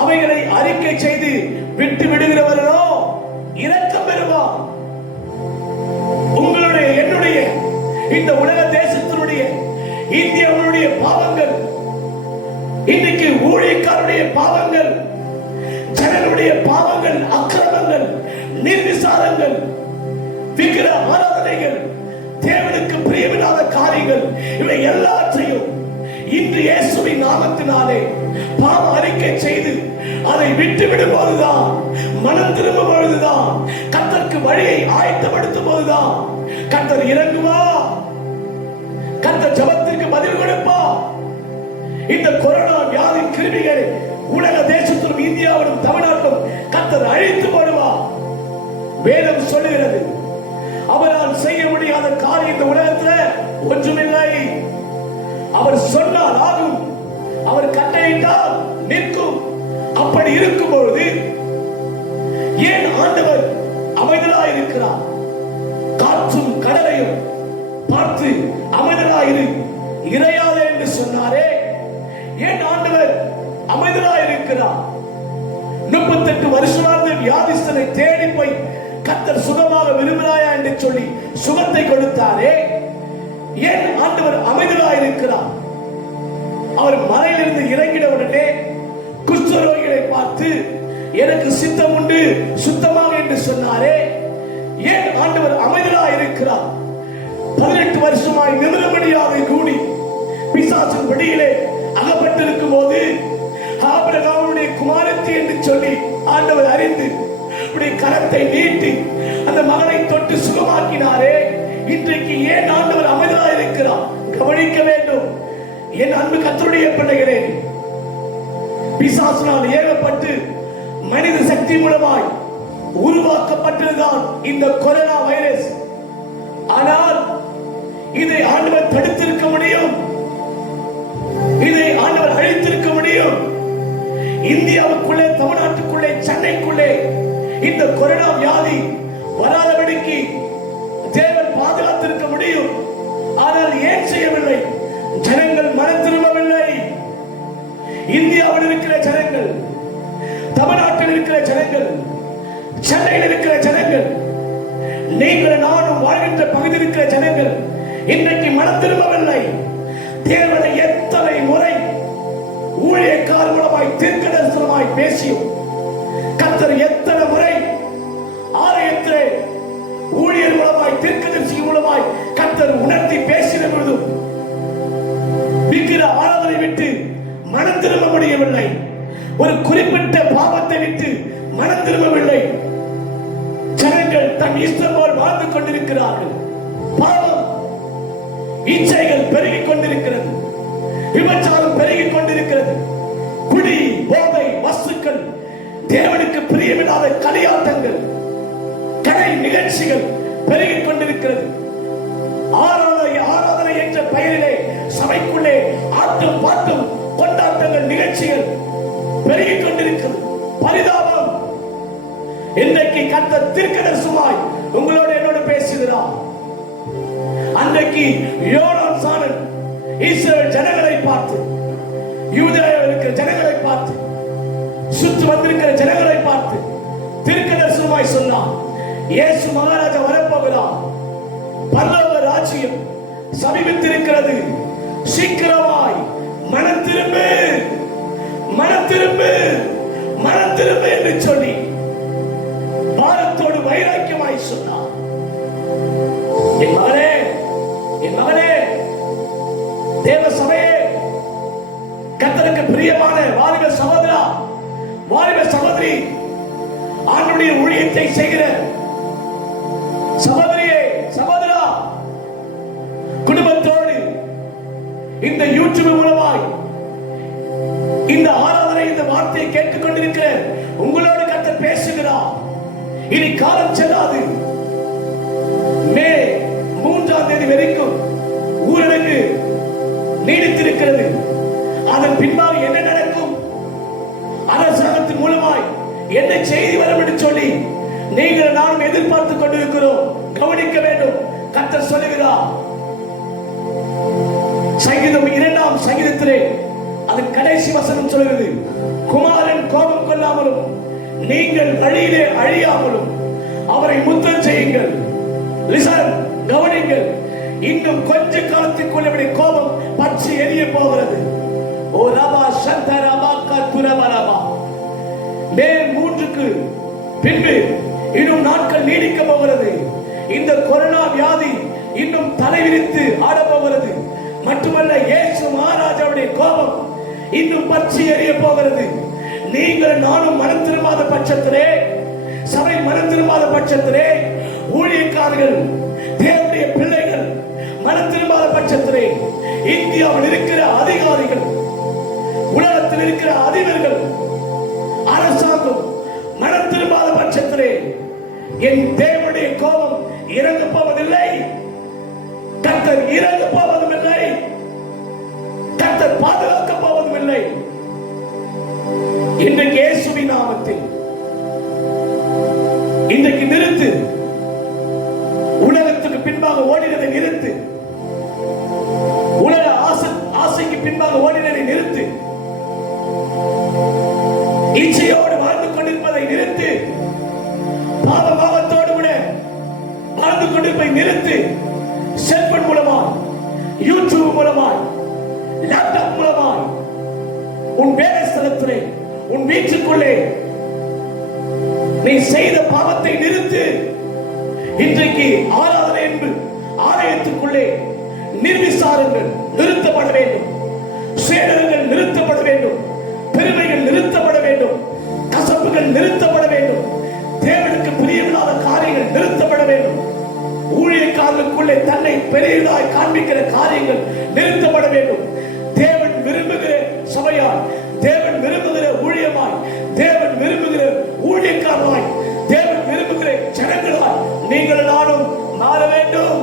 அவைகளை அறிக்கை செய்து விட்டு விடுகிறவர்களோ இரக்கம் பெறுவார். உங்களுடைய, என்னுடைய, இந்த உலக தேசத்தினுடைய, இந்தியாவுடைய பாவங்கள், இன்னைக்கு ஊழியக்காரருடைய பாவங்கள், ஜனங்களுடைய பாவங்கள், அக்கிரமங்கள், நிர்விசாரங்கள், விக்கிர ஆராதனைகள், தேவனுக்கு பிரியமில்லாத காரியங்கள், இவை எல்லாற்றையும் இன்று இயேசுவின் நாமத்தினாலே பாவ அறிக்கை செய்து அதை விட்டு விடும்போதுதான், மனம் திரும்பும் பொழுதுதான், கர்த்தருக்கு வழியை ஆயத்தப்படுத்தும் போதுதான் கர்த்தர் இறங்குவா, கர்த்தர் ஜெபத்திற்கு பதில் கொடுப்பா. இந்த கொரோனா வியாதி கிருமிகளை உலக தேசத்திலும் இந்தியாவிலும் தமிழ்நாட்டிலும் கர்த்தர் அழித்து போடுவா. வேதம் சொல்லுகிறது, அவரால் செய்ய முடியாத காரியம் இந்த உலகத்தில் ஒன்றுமில்லை. அவர் சொன்னால் ஆகும், அவர் கட்டளையிட்டால் நிற்கும். அப்படி இருக்கும் பொழுது ஏன் ஆண்டவர் அமைதலாய் இருக்கிறார்? காற்றும் கடலையும் பார்த்து அமைதலாயிரு, இறையாதே என்று சொன்னாரே, ஏன் ஆண்டவர் அமைதலாய் இருக்கிறார்? 38 வருஷமாக வியாதிஸ்தனை தேடி போய் கர்த்தர் சுகமாக விரும்புகிறாயா என்று சொல்லி சுகத்தை கொடுத்தாரே, ஏன் ஆண்டவர் அமைதலாய் இருக்கிறார்? அவர் மலையிலிருந்து இறங்கின உடனே குஷ்டரோகிகளை பார்த்து எனக்கு சித்தம் உண்டு சுத்தமாக என்று சொன்னாரே, ஏன் ஆண்டவர் அமைதலாய் இருக்கிறார்? 18 வருஷமாய் நிமிர முடியாத கூடி பிசாசின் பிடியிலே அகப்பட்டிருக்கும் போது ஆபிரகாமுடைய குமாரத்தி என்று சொல்லி ஆண்டவர் அறிந்து கரத்தை நீட்டி அந்த மகனை தொட்டு சுகமாக்கினாரே, இன்றைக்கு ஏன் ஆண்டவர் அமைதலாய் இருக்கிறார்? கவனிக்க வேண்டும் என் அன்பு கர்த்தருடைய பிள்ளைகளே. பிசாசினால் ஏவப்பட்டு மனித சக்தி மூலமாய் உருவாக்கப்பட்டதுதான் இந்த கொரோனா வைரஸ். ஆனால் இதை ஆண்டவர் தடுத்திருக்க முடியும், இதை ஆண்டவர் அழித்திருக்க முடியும். இந்தியாவுக்குள்ளே, தமிழ்நாட்டுக்குள்ளே, சென்னைக்குள்ளே இந்த கொரோனா வியாதி வராதபடிக்கு தேவன் பாதுகாத்திருக்க முடியும். ஆனால் ஏன் செய்யவில்லை? ஜனங்கள் மனம் திரும்பவில்லை. இந்தியாவில் இருக்கிற ஜனங்கள், கனடாவில் இருக்கிற ஜனங்கள், சென்னையில் இருக்கிற ஜனங்கள், நீங்கள் நானும் வாழ்கின்ற பகுதியில் இருக்கிற ஜனங்கள் இன்றைக்கு மனம் திரும்பவில்லை. தேவனை எத்தனை முறை ஊழியக்கார மூலமாய் தீர்க்கதரிசனமாய் பேசியும், கர்த்தர் எத்தனை முறை ஆலயத்திலே ஊழியர் மூலமாய் தீர்க்கதரிசி மூலமாய் கர்த்தர் உணர்த்தி பேசின பொழுதும் விக்கிர ஆராதனை விட்டு மனம் திரும்ப முடியவில்லை. ஒரு குறிப்பிட்ட பாவத்தை விட்டு மனம் திரும்பவில்லை. ஜனங்கள் தம் இஷ்டம் போல் வாழ்ந்து கொண்டிருக்கிறார்கள். பாவம் இச்சைகள் பெருகிக் கொண்டிருக்கிறது, விபச்சாரம் பெருகிக் கொண்டிருக்கிறது, குடி போதை வஸ்துக்கள், தேவனுக்கு பிரியமில்லாத களியாட்டங்கள், கலை நிகழ்ச்சிகள் பெருகிக் கொண்டிருக்கிறது. ஆராதனை என்ற பெயரிலே சபைக்குள்ளே ஆட்டும் பாட்டும் கொண்டாட்டங்கள் நிகழ்ச்சிகள் பெருகிக் கொண்டிருக்கிறது. பரிதாபம். இன்றைக்கு கர்த்தர் தீர்க்கதரிசனமாய் உங்களோடு என்னோடு பேசுகிறார். அன்றைக்கு யோனான் சானன் இஸ்ரவேல் ஜனங்களை பார்த்து, யூதேயாவில் இருக்கிற ஜனங்களை பார்த்து, சுற்றி வந்திருக்கிற ஜனங்களை பார்த்து தீர்க்கதரிசனமாய் சொன்னார், இயேசு மகாராஜா வரப்போகிறார், பரலோக ராஜ்யம் சமீபித்திருக்கிறது, சீக்கிரமாய் மனம் திரும்பு, மனம் திரும்பு, மனம் திரும்பு என்று சொல்லி பாரத்தோடு வைராக்கியமாய் சொன்னார். என் மகனே, என் மகனே, தேவ சபையே, கர்த்தருக்கு பிரியமான வாலிப சகோதரா, வாலிப சகோதரி, ஆண்டவருடைய ஊழியத்தை செய்கிற சகோதரியே, சகோதரா, குடும்பத்தோடு இந்த யூடியூப் மூலமாய் இந்த ஆராதனை, இந்த வார்த்தையை கேட்டுக் கொண்டிருக்கிற உங்களோடு கர்த்தர் பேசுகிறார். இனி காலம் செல்லாது. மே 3ஆம் தேதி வரைக்கும் ஊரடங்கு நீடித்திருக்கிறது. அதன் பின்பாக என்ன நடக்கும், அரசாங்கத்தின் மூலமாய் என்ன செய்தி வரும் என்று சொல்லி நீங்கள் நானும் எதிர்பார்த்துக் கொண்டிருக்கிறோம். கவனிக்க வேண்டும். கர்த்தர் சொல்லுகிறார், சங்கீதம் 2ஆம் சங்கீதத்திலே அதன் கடைசி வசனம் சொல்கிறது, குமாரன் கோபம் கொள்ளாமலும் நீங்கள் வழியிலே அழியாமலும் அவரை முத்தம் செய்யுங்கள். லிசன், கவனிங்கள். இன்னும் கொஞ்ச காலத்துக்குள்ள கோபம் பற்றி எரிய போகிறது. ஓ ரபா சந்தரபா கத்துரபரபா. மே 3க்கு பின்பு இன்னும் நாட்கள் நீடிக்க போகிறது. இந்த கொரோனா வியாதி இன்னும் தலைவிரித்து ஆட போகிறது. மட்டுமல்ல, இயேசு மகாராஜாவுடைய கோபம் இன்னும் பற்றி எரிய போகிறது. நீங்கள் நானும் மனம் திரும்பாத பட்சத்திலே, சபை மனம் திரும்பாத பட்சத்திலே, ஊழியக்காரர்கள், தேவனுடைய பிள்ளைகள் மனம் திரும்பாத பட்சத்திலே, இந்தியாவில் இருக்கிற அதிகாரிகள், உலகத்தில் இருக்கிற அதிபர்கள், அரசாங்கம் மனம் திரும்பாத பட்சத்திலே என் தேவனுடைய கோபம் இறங்க போவதில்லை. கர்த்தர் இறங்க போவதும் இல்லை, கர்த்தர் பாதுகாக்க போவதும் இல்லை. இன்றைக்கு இயேசுவின் நாமத்தில் இன்றைக்கு நிறுத்து. உலகத்துக்கு பின்பாக ஓடினதை நிறுத்து. உலக ஆசைக்கு பின்பாக ஓடினதை நிறுத்து. இச்சையோடு வாழ்ந்து கொண்டிருப்பதை நிறுத்து. பாவத்தோடு கூட வாழ்ந்து கொண்டிருப்பதை நிறுத்து. செல்போன் மூலமாய், யூடியூப் மூலமாய், லேப்டாப் மூலமாய், உன் வேலை ஸ்தலத்திலே, உன் வீட்டுக்குள்ளே நீ செய்த பாவத்தை நிறுத்து. இன்றைக்கு ஆராதனை என்று ஆலயத்துக்குள்ளே நிர்விசாரங்கள் நிறுத்தப்பட வேண்டும், சேடர்கள் நிறுத்தப்பட வேண்டும், பெருமைகள் நிறுத்தப்பட வேண்டும், கசப்புகள் நிறுத்தப்பட வேண்டும், தேவனுக்கு பிரியமில்லாத காரியங்கள் நிறுத்தப்பட வேண்டும், ஊழியக்காரர்களுக்குள்ளே தன்னை பெரியதாய் காண்பிக்கிற காரியங்கள் நிறுத்தப்பட வேண்டும். தேவன் விரும்புகிற சபையாய், தேவன் விரும்புகிற ஊழியமாய், தேவன் விரும்புகிற ஊழியக்காரமாய், தேவன் விரும்புகிற ஜனங்களாய் நீங்கள் நானும் மாற வேண்டும்.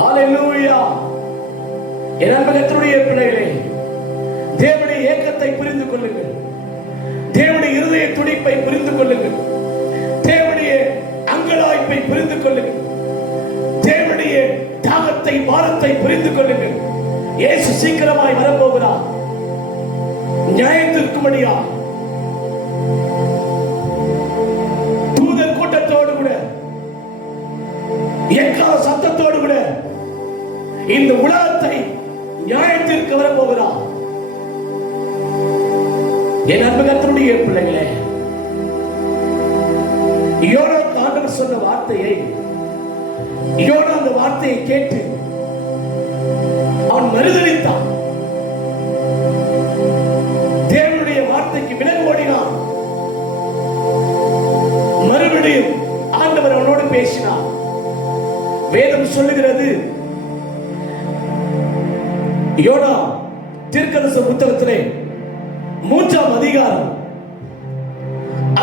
ஹல்லேலூயா. என் கர்த்தருடைய பிள்ளைகளே, தேவனுடைய ஏக்கத்தை புரிந்து கொள்ளுங்கள், தேவனுடைய இருதய துடிப்பை புரிந்து கொள்ளுங்கள், தேவனுடைய அங்கலாய்ப்பை புரிந்து கொள்ளுங்கள், தேவனுடைய தாகத்தை பாரத்தை புரிந்து கொள்ளுங்கள். இயேசு சீக்கிரமாய் வரப்போகிறார். பயந்திருக்கும்படியா தூதர் கூட்டத்தோடு கூட எக்கால சத்தத்தோடு கூட இந்த உலகத்தை நியாயத்திற்கு வரப்போகிறார். என் அன்பு கர்த்தருடைய பிள்ளைகளே, யோனாவுக்கு ஆண்டவர் சொன்ன வார்த்தையை யோனா அந்த வார்த்தையை கேட்டு அவன் மறுதலித்தான். தேவனுடைய வார்த்தைக்கு விலகு ஓடினான். மறுபடியும் ஆண்டவர் அவனோடு பேசினார். வேதம் சொல்லுகிறது, யோனா தீர்க்கதரிசன புத்தகத்திலே 3ஆம் அதிகாரம்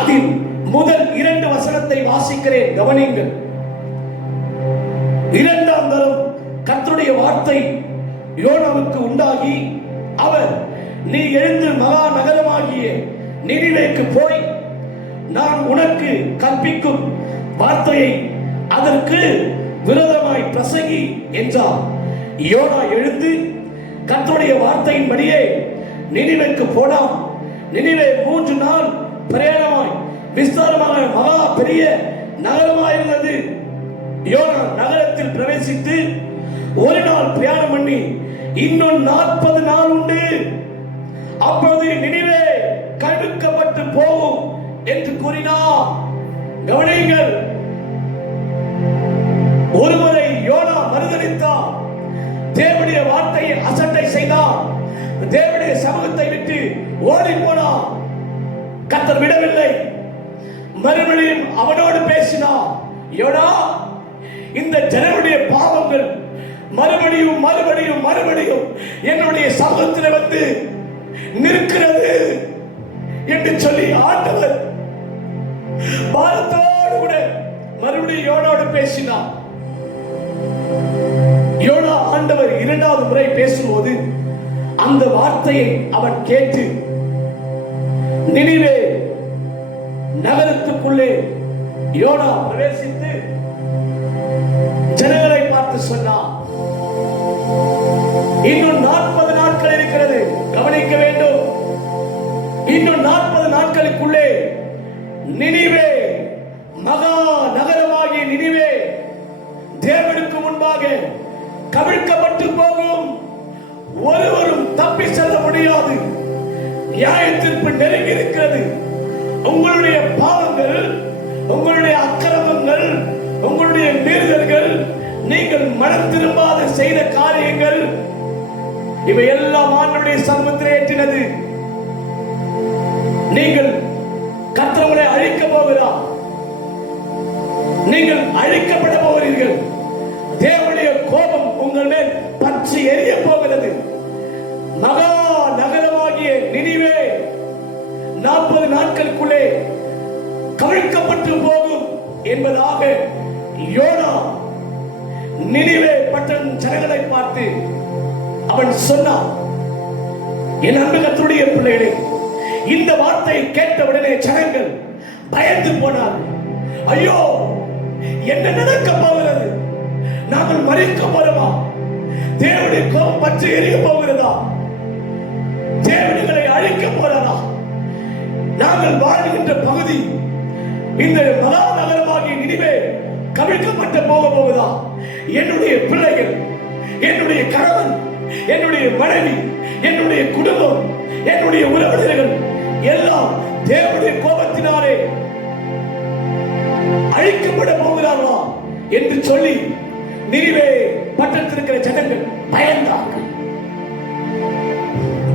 அதில் முதல் 2 வசனத்தை வாசிக்கிறேன், கவனியுங்கள். 2ஆம் தரம் கர்த்தருடைய வார்த்தை யோனாவுக்கு உண்டாகி, அவர், நீ எழுந்து மகா நகரமாகிய நினிவேக்கு போய் நான் உனக்கு கற்பிக்கும் வார்த்தையை அதற்கு விரோதமாய் பிரசங்கி என்றார். யோனா எழுந்து கர்த்தருடைய வார்த்தையின்படியே நினிவேக்கு போனான். நினிவே 3 நாள் பிரயாணமாய் விஸ்தாரமான மகா பெரிய நகரமாயிருந்தது. யோனா நகரத்தில் பிரவேசித்து 1 நாள் பிரயாணம் பண்ணி இன்னும் 40 நாள் உண்டு, அப்பொழுது நினிவே கடுக்கப்பட்டு போகும் என்று கூறினார். கவனியுங்கள், ஒருமுறை யோனா மறுதலித்தார், தேவனுடைய வார்த்தையை அசட்டை செய்தார், தேவனுடைய சமூகத்தை விட்டு ஓடி போனார். கர்த்தர் விடவில்லை, மறுபடியும் அவனோடு பேசினார். யோனா, இந்த ஜனங்களுடைய பாவங்கள் மறுபடியும் மறுபடியும் மறுபடியும் என்னுடைய சமூகத்தில் வந்து நிற்கிறது என்று சொல்லி ஆண்டவர் பாரத்தோடு கூட மறுபடியும் யோனாவோடு பேசினார். யோனா ஆண்டவர் 2வது முறை பேசும்போது அந்த வார்த்தையை அவன் கேட்டு நினிவே நகரத்துக்குள்ளே யோனா பிரவேசித்து ஜனங்களை பார்த்து சொன்னார், இன்னும் 40 நாட்கள் இருக்கிறது, கவனிக்க வேண்டும். இன்னும் 40 நாட்களுக்குள்ளே நினிவே மகா நகரமாகிய நினிவே தேவனுக்கு முன்பாக கவிழ்க்கப்பட்டு போகும், ஒருவரும் தப்பி செல்ல முடியாது, நியாயத்தீர்ப்பு நெருங்கி இருக்கிறது. உங்களுடைய பாவங்கள், உங்களுடைய அக்கிரமங்கள், உங்களுடைய மீறுதல்கள், நீங்கள் மனம் திரும்பாத செய்த காரியங்கள், இவை எல்லாம் ஆண்டவருடைய சமூகத்தில் ஏற்றினது. நீங்கள் கர்த்தரை அழிக்க போகிறார், நீங்கள் அழிக்கப்பட போகிறீர்கள். தேவனுடைய கோபம் உங்கள் மேல் பற்றி எரிய போகிறது. மகா நகரமாகிய நினிவே 40 நாட்களுக்குள்ளே கவிழ்க்கப்பட்டு போகும் என்பதாக யோனா நினிவே பட்டண ஜனங்களை பார்த்து அவன் சொன்னான். என் அன்பு கர்த்தருடைய பிள்ளைகளே, இந்த வார்த்தையை கேட்டவுடனே ஜனங்கள் பயந்து போனார்கள். ஐயோ, என்ன நடக்க போகிறது? நாங்கள் மறிக்க போறோமா? தேவனுடைய கோபம் பற்றி எரிய போகிறதா? தேவனை அழிக்க போறதா? நாங்கள் வாழ்கின்ற பகுதி இந்த மகா நகரமாகிய நினிவே கவிழ்க்கப்பட்டு போக போகுதா? என்னுடைய பிள்ளைகள், என்னுடைய கணவன், என்னுடைய மனைவி, என்னுடைய குடும்பம், என்னுடைய உறவினர்கள் எல்லாம் தேவனுடைய கோபத்தினாலே அழிக்கப்பட போகிறார்களா என்று சொல்லி நினிவே பட்டணத்தில் இருக்கிற ஜனங்கள் பயந்தார்கள்.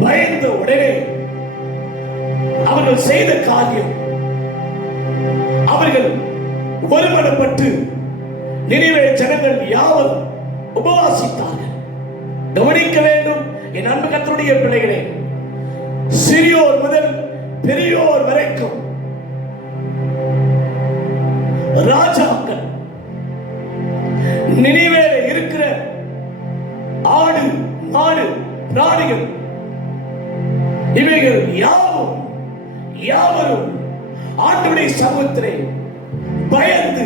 பயந்த உடனே அவர்கள் செய்த காரியம், அவர்கள் ஒருமனப்பட்டு நினிவே ஜனங்கள் யாவரும் உபவாசித்தார்கள். கவனிக்க வேண்டும் என் அன்பு கர்த்தருடைய பிள்ளைகளே, சிறியோர் முதல் பெரியோர் வரைக்கும், ராஜாக்கள், நினிவேல இருக்கிற ஆடு மாடு பிராணிகள், இவைகள் யாவரும் ஆண்டவருடைய சமூகத்திலே பயந்து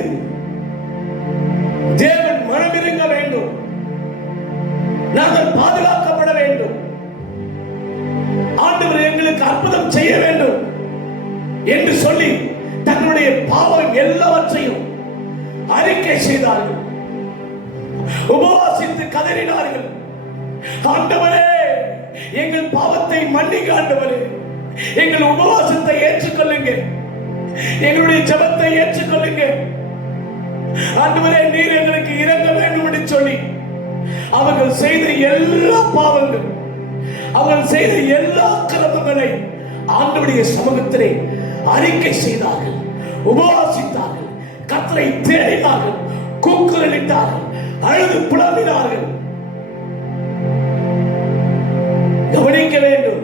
தேவன் மனமிருங்க வேண்டும், நாங்கள் பாதுகாக்கப்பட வேண்டும், ஆண்டவர் எங்களுக்கு அற்புதம் என்று சொல்லி தன்னுடைய பாவம் எல்லாவற்றையும் அறிக்கை செய்தார்கள். உபவாசித்து கதறினார்கள், ஆண்டவரே எங்கள் பாவத்தை மன்னிக்க, ஆண்டவரே எங்கள் உபவாசத்தை ஏற்றுக்கொள்ளுங்க, எங்களுடைய ஜெபத்தை ஏற்றுக்கொள்ளுங்க, ஆண்டவரே நீர் எங்களுக்கு இரங்க வேண்டும் என்று சொல்லி அவர்கள் செய்த எல்லா பாவங்கள், அவர்கள் செய்த எல்லா அக்கிரமங்களை ஆண்டவருடைய சமூகத்திலே அறிக்கை செய்தார்கள், உபவாசித்தார்கள், கர்த்தரை தேடினார்கள், கூக்குரலிட்டார்கள், அழுது புலம்பினார்கள். கவனிக்க வேண்டும்,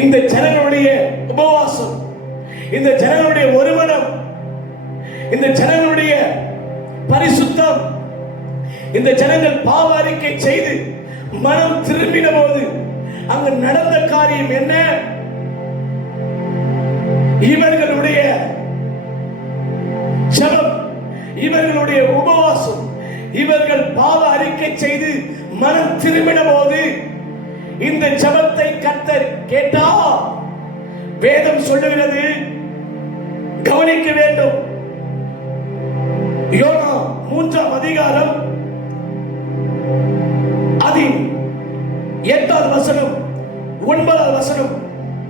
இந்த ஜனங்களுடைய உபவாசம், இந்த ஜனங்களுடைய ஒருமனம், இந்த ஜனங்களுடைய பரிசுத்தம், இந்த ஜனங்கள் பாவ அறிக்கை செய்து மனம் திரும்பின போது அங்கு நடந்த காரியம் என்ன? இவர்களுடைய ஜெபம், இவர்களுடைய உபவாசம், இவர்கள் பாவ அறிக்கை செய்து மனம் திரும்பின போது இந்த ஜெபத்தை கர்த்தர் கேட்டா? வேதம் சொல்லுகிறது, கவனிக்க வேண்டும். யோனா 3ஆம் அதிகாரம் அதின் 8வது வசனம், 9வது வசனம்,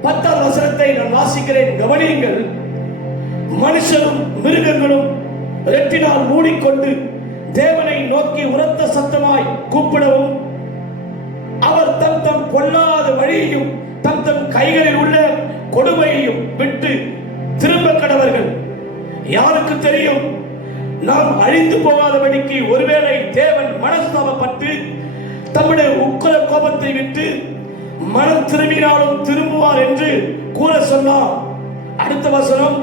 10வது வசனத்தை நான் வாசிக்கிறேன், கவனியுங்கள். மனுஷரும் மிருகங்களும் இரட்டினால் மூடிக்கொண்டு தேவனை நோக்கி உரத்த சத்தமாய் கூப்பிடவும், அவர் தம் தம் பொல்லாத வழியையும் தம் தம் கைகளில் உள்ள கொடுமையையும் விட்டு திரும்ப கடவர்கள். யாருக்கு தெரியும், நாம் அழிந்து போகாதபடிக்கு ஒருவேளை தேவன் மனஸ்தாபப்பட்டு தம்முடைய உக்கிர கோபத்தை விட்டு மனம் திரும்பினாலும் திரும்புவார் என்று கூற சொன்னார். அடுத்த வசனம்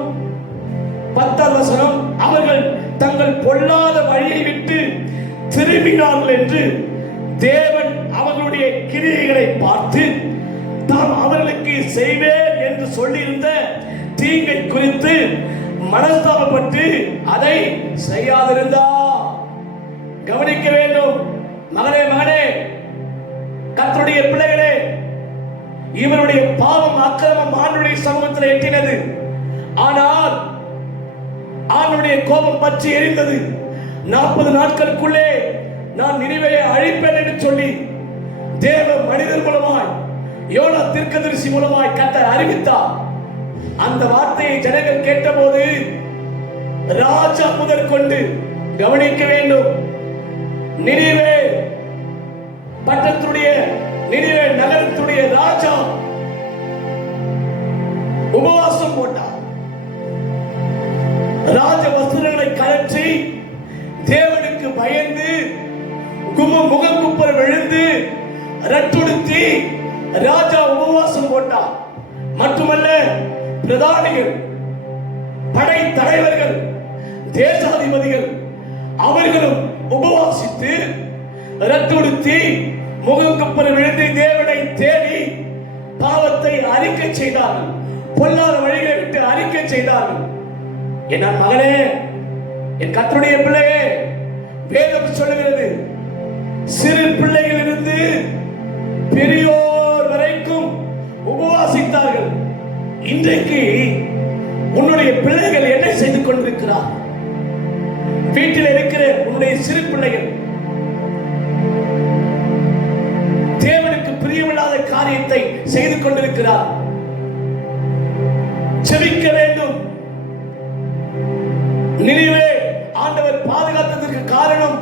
10வது வசனம், அவர்கள் தங்கள் பொல்லாத வழியை விட்டு திரும்பினார்கள் என்று தேவன் அவர்களுடைய கிரியைகளை பார்த்து தாம் அவர்களுக்கு செய்வேன் என்று சொல்லியிருந்த தீங்கை குறித்து மனஸ்தாபப்பட்டு அதை செய்யாதிருந்தார். கவனிக்க வேண்டும் மகனே, மகனே, கர்த்தருடைய பிள்ளைகளே, இவருடைய பாவம் அக்கிரமம் ஆண்டவருடைய சமூகத்தில் எட்டினது. ஆனால் ஆண்டவருடைய கோபம் பற்றி எரிந்தது. 40 நாட்களுக்குள்ளே நான் நினிவேயை அழிப்பேன் என்று சொல்லி தேவ மனிதர் மூலமாய், யோனா தீர்க்கதரிசி மூலமாய் கர்த்தர் அறிவித்தார். அந்த வார்த்தையை ஜனங்கள் கேட்டபோது ராஜா முதற்கொண்டு, கவனிக்க வேண்டும், நினிவே பட்டணத்துடைய, நினிவே நகரத்துடைய ராஜா உபவாசம் போட்டார். ராஜ வஸ்திரங்களை கழற்றி தேவனுக்கு பயந்து முகங்குப்புற விழுந்து ரட்டுடுத்தி ராஜா உபவாசம் போட்டார். மட்டுமல்ல, பிரதானிகள், படை தலைவர்கள், தேசாதிபதிகள் அவர்களும் உபவாசித்து ரட்டுடுத்தி முகங்குப்புற விழுந்து தேவனை தேடி பாவத்தை அறிக்கை செய்தார்கள், பொல்லாத வழிகளை விட்டு அறிக்கை செய்தார்கள். என் மகனே, என் கர்த்தருடைய பிள்ளையே, வேதம் சொல்லுகிறது, சிறு பிள்ளைகளிலிருந்து பெரியோர் வரைக்கும் உபவாசித்தார்கள். இன்றைக்கு உன்னுடைய பிள்ளைகள் என்ன செய்து கொண்டிருக்கிறார்? வீட்டில் இருக்கிற உன்னுடைய சிறு பிள்ளைகள் தேவனுக்கு பிரியமில்லாத காரியத்தை செய்து கொண்டிருக்கிறார். செபிக்க வேண்டும். நினிவே ஆண்டவர் பாதுகாத்ததற்கு காரணம்,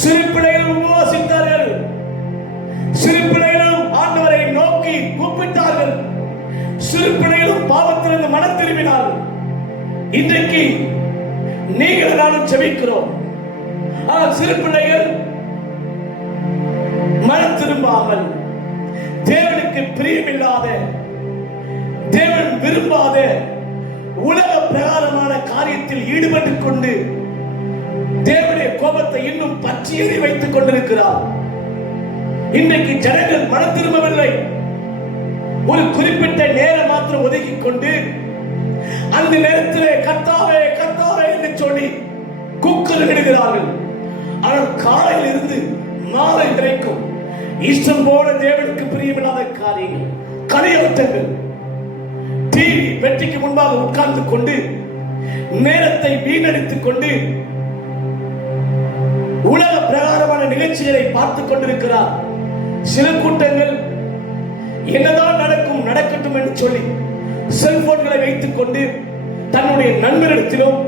சிறு பிள்ளைகள் உபவாசித்தார்கள், சிறு பிள்ளைகளும் ஆண்டவரை நோக்கி கூப்பிட்டார்கள், சிறு பிள்ளைகளும் பாவத்திலிருந்து மனம் திரும்பினார்கள். இன்றைக்கு நீங்கள் நானும் செபிக்கிறோம், ஆனால் சிறு பிள்ளைகள் மனம் திரும்பாமல் தேவனுக்கு பிரியமில்லாத, தேவன் விரும்பாத உலக பிரகாரமான காரியத்தில் ஈடுபட்டுக் கொண்டு தேவனுடைய கோபத்தை இன்னும் பற்றி எறி வைத்துக் கொண்டிருக்கிறார். இன்றைக்கு ஜனங்கள் மனம் திரும்பவில்லை. ஒரு குறிப்பிட்ட நேரம் மாத்திரம் ஒதுக்கிக் கொண்டு அந்த நேரத்திலே கர்த்தாவே கர்த்தாவே என்று சொல்லி கூக்குரலிடுகிறார்கள். ஆனால் காலையில் இருந்து மாலை வரைக்கும் இஷ்டம் போல தேவனுக்கு பிரியமில்லாத காரியங்கள், கரையோட்டங்கள், டிவி பெட்டிக்கு முன்பாக உட்கார்ந்து கொண்டு நேரத்தை வீணடித்துக் கொண்டு உலக பிரகாரமான நிகழ்ச்சிகளை பார்த்துக் கொண்டிருக்கிறார். சில கூட்டங்கள் என்னதான் நடக்கட்டும் என்று சொல்லி செல்போன்களை வைத்துக் கொண்டு தன்னுடைய நண்பரிடத்திலும்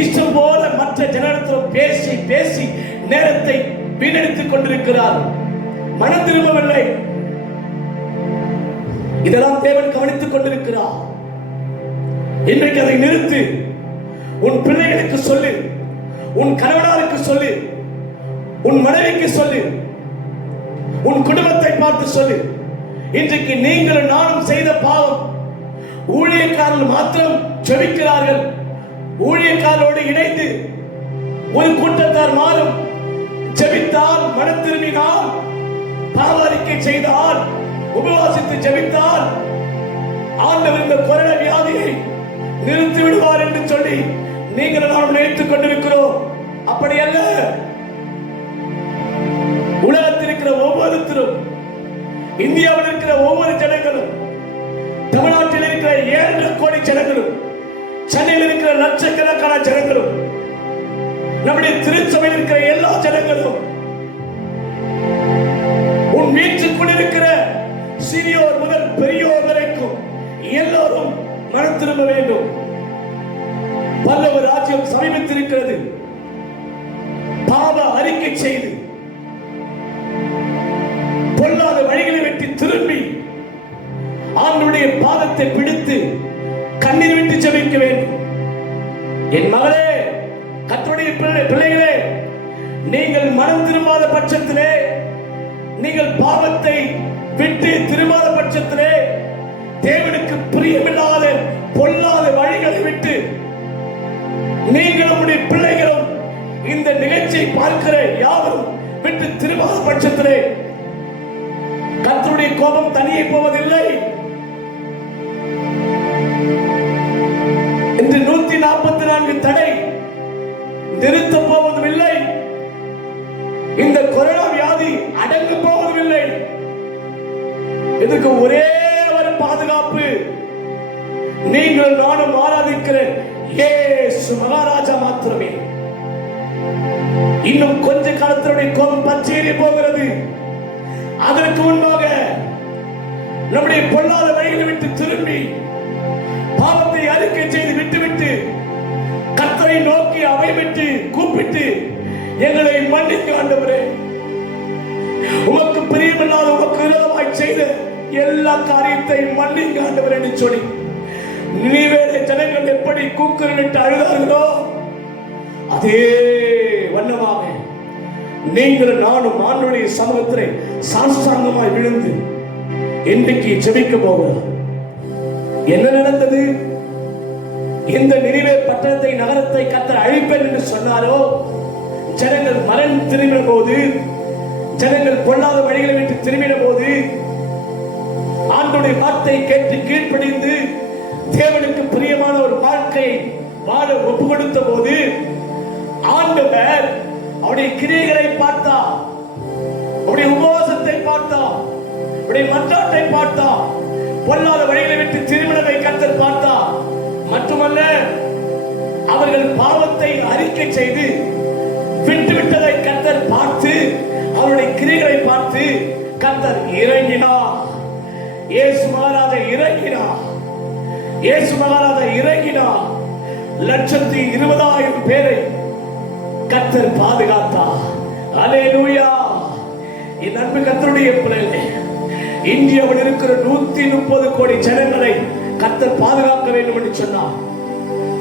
இஷ்டம் போல மற்ற ஜனத்திலும் பேசி பேசி நேரத்தை வீணடித்துக் கொண்டிருக்கிறார். மனம் திரும்பவில்லை. இதெல்லாம் தேவன் கவனித்துக் கொண்டிருக்கிறார். இன்றைக்கு அதை நிறுத்து. உன் பிள்ளைகளுக்கு சொல்லு, உன் கணவனாருக்கு சொல்லு, உன் மனைவிக்கு சொல்லு, உன் குடும்பத்தை பார்த்து சொல்லு. இன்றைக்கு நீங்களும் நானும் செய்த பாவம். ஊழியக்காரர்கள் மாத்திரம் ஜெபிக்கிறார்கள். ஊழியக்காரோடு இணைந்து ஒரு கூட்டத்தார் மாறும் ஜெபித்தால், மனம் திரும்பினால், பாவ அறிக்கை செய்தால், உபவாசித்து ஜெபித்தால் ஆண்டவர் இந்த கொரோனா வியாதியை நிறுத்தி விடுவார் என்று சொல்லி நீங்கள் நாம் நினைத்துக் கொண்டிருக்கிறோம். அப்படி அல்ல. உலகத்தில் இருக்கிற ஒவ்வொருத்தரும், இந்தியாவில் இருக்கிற ஒவ்வொரு ஜனங்களும், தமிழ்நாட்டில் இருக்கிற 7 கோடி ஜனங்களும், சென்னையில் இருக்கிற லட்சக்கணக்கான ஜனங்களும், நம்முடைய திருச்சபையில் இருக்கிற எல்லா ஜனங்களும், உன் வீட்டுக்குள் இருக்கிற சிறியோர் முதல் பெரியோர் வரைக்கும் எல்லோரும் மனம் திரும்ப வேண்டும். பல்லவ ராஜ்யம் சமீபித்திருக்கிறது. பாவ அறிக்கை செய்து பொல்லாத வழிகளை வெட்டி திரும்பி ஆண்டவருடைய பாதத்தை பிடித்து கண்ணீர் விட்டு ஜெபிக்க வேண்டும். என் மகளே, கர்த்தருடைய பிள்ளைகளே, நீங்கள் மனம் திரும்பாத பட்சத்திலே, நீங்கள் பாவத்தை விட்டு திரும்பாத பட்சத்திலே, தேவனுக்கு பிரியமில்லாத பொல்லாத வழிகளை விட்டு நீங்களும் பிள்ளைகளும் இந்த நிகழ்ச்சியை பார்க்கிற யாரும் விட்டு திரும்பாத பட்சத்திலே கர்த்தருடைய கோபம் தனியே போவதில்லை. இன்று 144 தடை நிறுத்த போவதும் இல்லை. இந்த கொரோனா வியாதி அடங்க போவதும் இல்லை. இதுக்கு ஒரே ஒரு பாதுகாப்பு, நீங்கள் நானும் ஆராதிக்கிற இயேசு மகாராஜா மாத்திரமே. இன்னும் கொஞ்ச காலத்தினுடைய கோபம் பச்சையேறி போகிறது. அதற்கு முன்பாக நம்முடைய பொல்லாத வழிகளை விட்டு திரும்பி பாவத்தை அறிக்கை செய்து விட்டுவிட்டு கர்த்தரை நோக்கி அவைவிட்டு கூப்பிட்டு, எங்களை மன்னிக்க ஆண்டவரே, உமக்கு பிரியமில்லாத, உமக்கு விரோதமாய் செய்த எல்லா காரியத்தை மன்னிக்க ஆண்டவரே என்று சொல்லி நினிவே ஜனங்கள் எப்படி கூக்குரலிட்டு அழுதார்களோ அதே வண்ணமாக நீங்கள் நானும் ஆண்டவருடைய சமூகத்திலே சாஷ்டாங்கமாய் விழுந்து இன்றைக்கு ஜெபிக்க போகிறோம். என்ன நடந்தது? இந்த நினிவே பட்டணத்தை, நகரத்தை கர்த்தர் அழிப்பேன் என்று சொன்னாரோ, ஜனங்கள் மனம் திரும்பின போது, ஜனங்கள் பொல்லாத வழிகளை விட்டு திரும்பின போது, ஆண்டவருடைய வார்த்தை கேட்டு கீழ்ப்படிந்து தேவனுக்கு பிரியமான ஒரு வாழ்க்கையை வாழ ஒப்பு கொடுத்த போது, ஆண்டவர் அவருடைய கிரியைகளை பார்த்தா, அவருடைய உபவாசத்தை பார்த்தா, அவருடைய மன்றாட்டை பார்த்தா, பொல்லாத வழிகளை விட்டு திருமணத்தை கர்த்தர் பார்த்தா. மட்டுமல்ல, அவர்கள் பாவத்தை அறிக்கை செய்து விட்டுவிட்டதை கர்த்தர் பார்த்து, அவருடைய கிரியைகளை பார்த்து கர்த்தர் இறங்கினார். இயேசு மகாராஜா இறங்கினார். இயேசு மகாராஜா இறங்கினார். 120,000 பேரை கர்த்தர் பாதுகாத்தார். அல்லேலூயா. என் அன்பு கர்த்தருடைய பிள்ளைகளே, இந்தியாவில் இருக்கிற 130 கோடி ஜனங்களை கர்த்தர் பாதுகாக்க வேண்டும் என்று சொன்னார்.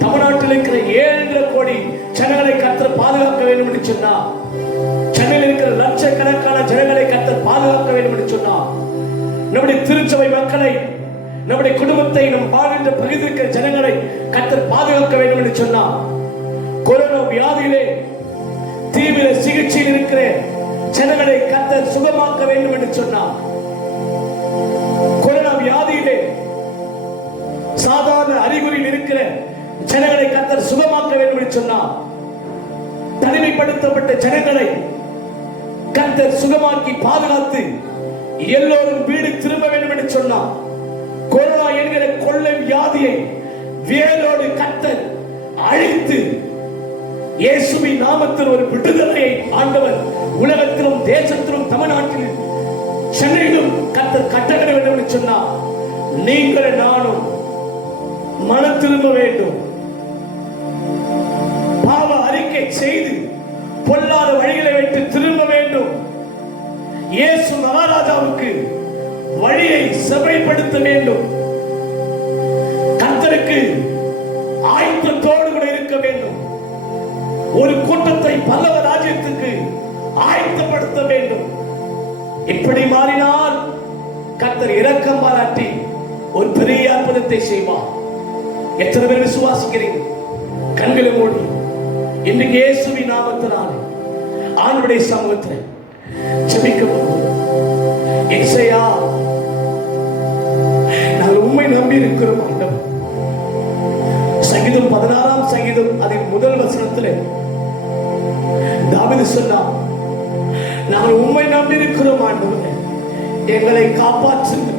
தமிழ்நாட்டில் இருக்கிற 7 கோடி ஜனங்களை கர்த்தர் பாதுகாக்க வேண்டும் என்று சொன்னார். சென்னையில் இருக்கிற லட்சக்கணக்கான ஜனங்களை கர்த்தர் பாதுகாக்க வேண்டும் என்று சொன்னார். நம்முடைய திருச்சபை மக்களை, நம்முடைய குடும்பத்தை, நம் வாழ்கின்ற பகுதியில் இருக்கிற ஜனங்களை கர்த்தர் பாதுகாக்க வேண்டும் என்று சொன்னார். கொரோனா வியாதியிலே தீவிர சிகிச்சையில் இருக்கிற ஜனங்களை கர்த்தர் சுகமாக்க வேண்டும் என்று சொன்னார். கொரோனா வியாதியிலே சாதாரண அறிகுறியில் இருக்கிற ஜனங்களை கர்த்தர் சுகமாக்க வேண்டும் என்று சொன்னார். தனிமைப்படுத்தப்பட்ட ஜனங்களை கர்த்தர் சுகமாக்கி பாதுகாத்து எல்லோரும் வீடு திரும்ப வேண்டும் என்று சொன்னார். கொரோனா என்கிற கொள்ளை வியாதியை வேரோடு கர்த்தர் அழித்து இயேசுவின் நாமத்தில் ஒரு விடுதலையை ஆண்டவர் உலகத்திலும் தேசத்திலும் தமிழ்நாட்டிலும் சென்னையிலும் கர்த்தர் கட்டளை வேண்டும் என்று சொன்னார். நீங்கள் நானும் மனம் திரும்ப வேண்டும், பாவ அறிக்கை செய்து பொல்லாத வழிகளை விட்டு திரும்ப வேண்டும். இயேசு மகாராஜாவுக்கு வழியை செவைப்படுத்த வேண்டும். கர்த்தருக்கு ஆயத்தத்தோடு கூட இருக்க வேண்டும். ஒரு கூட்டத்தை பல்லவ ராஜ்யத்துக்கு ஆயத்தப்படுத்த வேண்டும். இப்படி மாறினால் கர்த்தர் இரக்கம் பாராட்டி ஒரு பெரிய அற்புதத்தை செய்வார். எத்தனை பேர் விசுவாசிக்கிறீங்க? கண்களை மூடி இன்னைக்கு இயேசுவின் நாமத்தினால் ஆண்டவருடைய சமூகத்தில் ஜெபிக்க எசையா, நாங்கள் உம்மை நம்பி இருக்கிறோம் ஆண்டவர். சங்கீதம் 16ஆம் சங்கீதம் அதில் முதல் வசனத்தில் தாவீது சொன்னார், நாங்கள் உம்மை நம்பி இருக்கிறோம் ஆண்டவரே, எங்களை காப்பாற்றுங்க.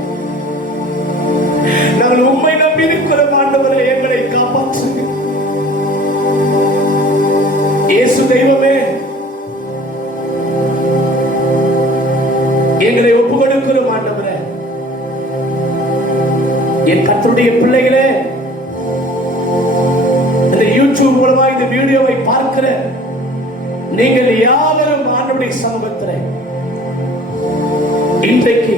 நாங்கள் உம்மை நம்பி இருக்கிறோம் ஆண்டவரே, எங்களை காப்பாற்றுங்க. இயேசு தெய்வமே, எங்களை ஒப்பு கொடுக்கிறோம் ஆண்டவரே. என் கர்த்தருடைய பிள்ளைகளே, இந்த யூடியூப் மூலமா இந்த வீடியோவை பார்க்கிற நீங்கள் யாவரும் ஆண்டவருடைய சமூகத்தில் இன்றைக்கு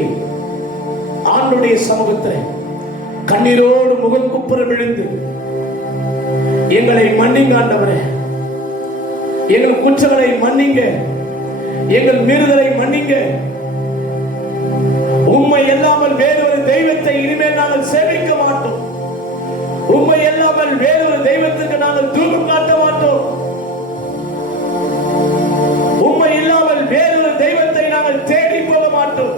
ஆண்டவருடைய சமூகத்தில் கண்ணீரோடு முகம் குப்புற விழுந்து எங்களை மன்னிங்க ஆண்டவரே, எங்கள் குற்றங்களை மன்னிங்க, எங்கள் மீறுதலை மன்னிங்க. உம்மை இல்லாமல் வேறொரு தெய்வத்தை இனிமேல் நாங்கள் சேவிக்க மாட்டோம். உம்மை இல்லாமல் வேறொரு தெய்வத்துக்கு நாங்கள் தூபம் காட்ட மாட்டோம். உம்மை இல்லாமல் வேறொரு தெய்வத்தை நாங்கள் தேடி போக மாட்டோம்.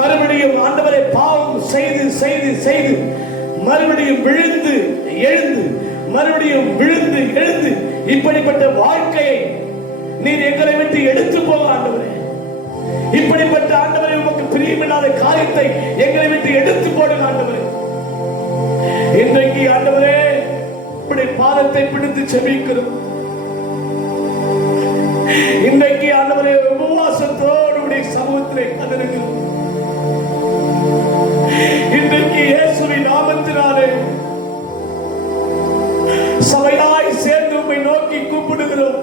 மறுபடியும் ஆண்டவரை பாவம் செய்து செய்து செய்து மறுபடியும் விழுந்து எழுந்து மறுபடியும் விழுந்து எழுந்து இப்படிப்பட்ட வாழ்க்கையை நீர் எங்களை விட்டு எடுத்து போக ஆண்டவரே. இப்படிப்பட்ட ஆண்டவரை உமக்கு பிரியமில்லாத காரியத்தை எங்களை விட்டு எடுத்து போடுங்க ஆண்டவரே. இன்றைக்கு ஆண்டவரே இப்படி பாதத்தை பிடித்து செபிக்கிறோம். இன்றைக்கு ஆண்டவரே உபவாசத்தோடு உடைய சமூகத்திலே கதறுகிறோம். இன்றைக்கு இயேசுவின் நாமத்தினாலே சபையாய் சேர்ந்து உம்மை நோக்கி கூப்பிடுகிறோம்.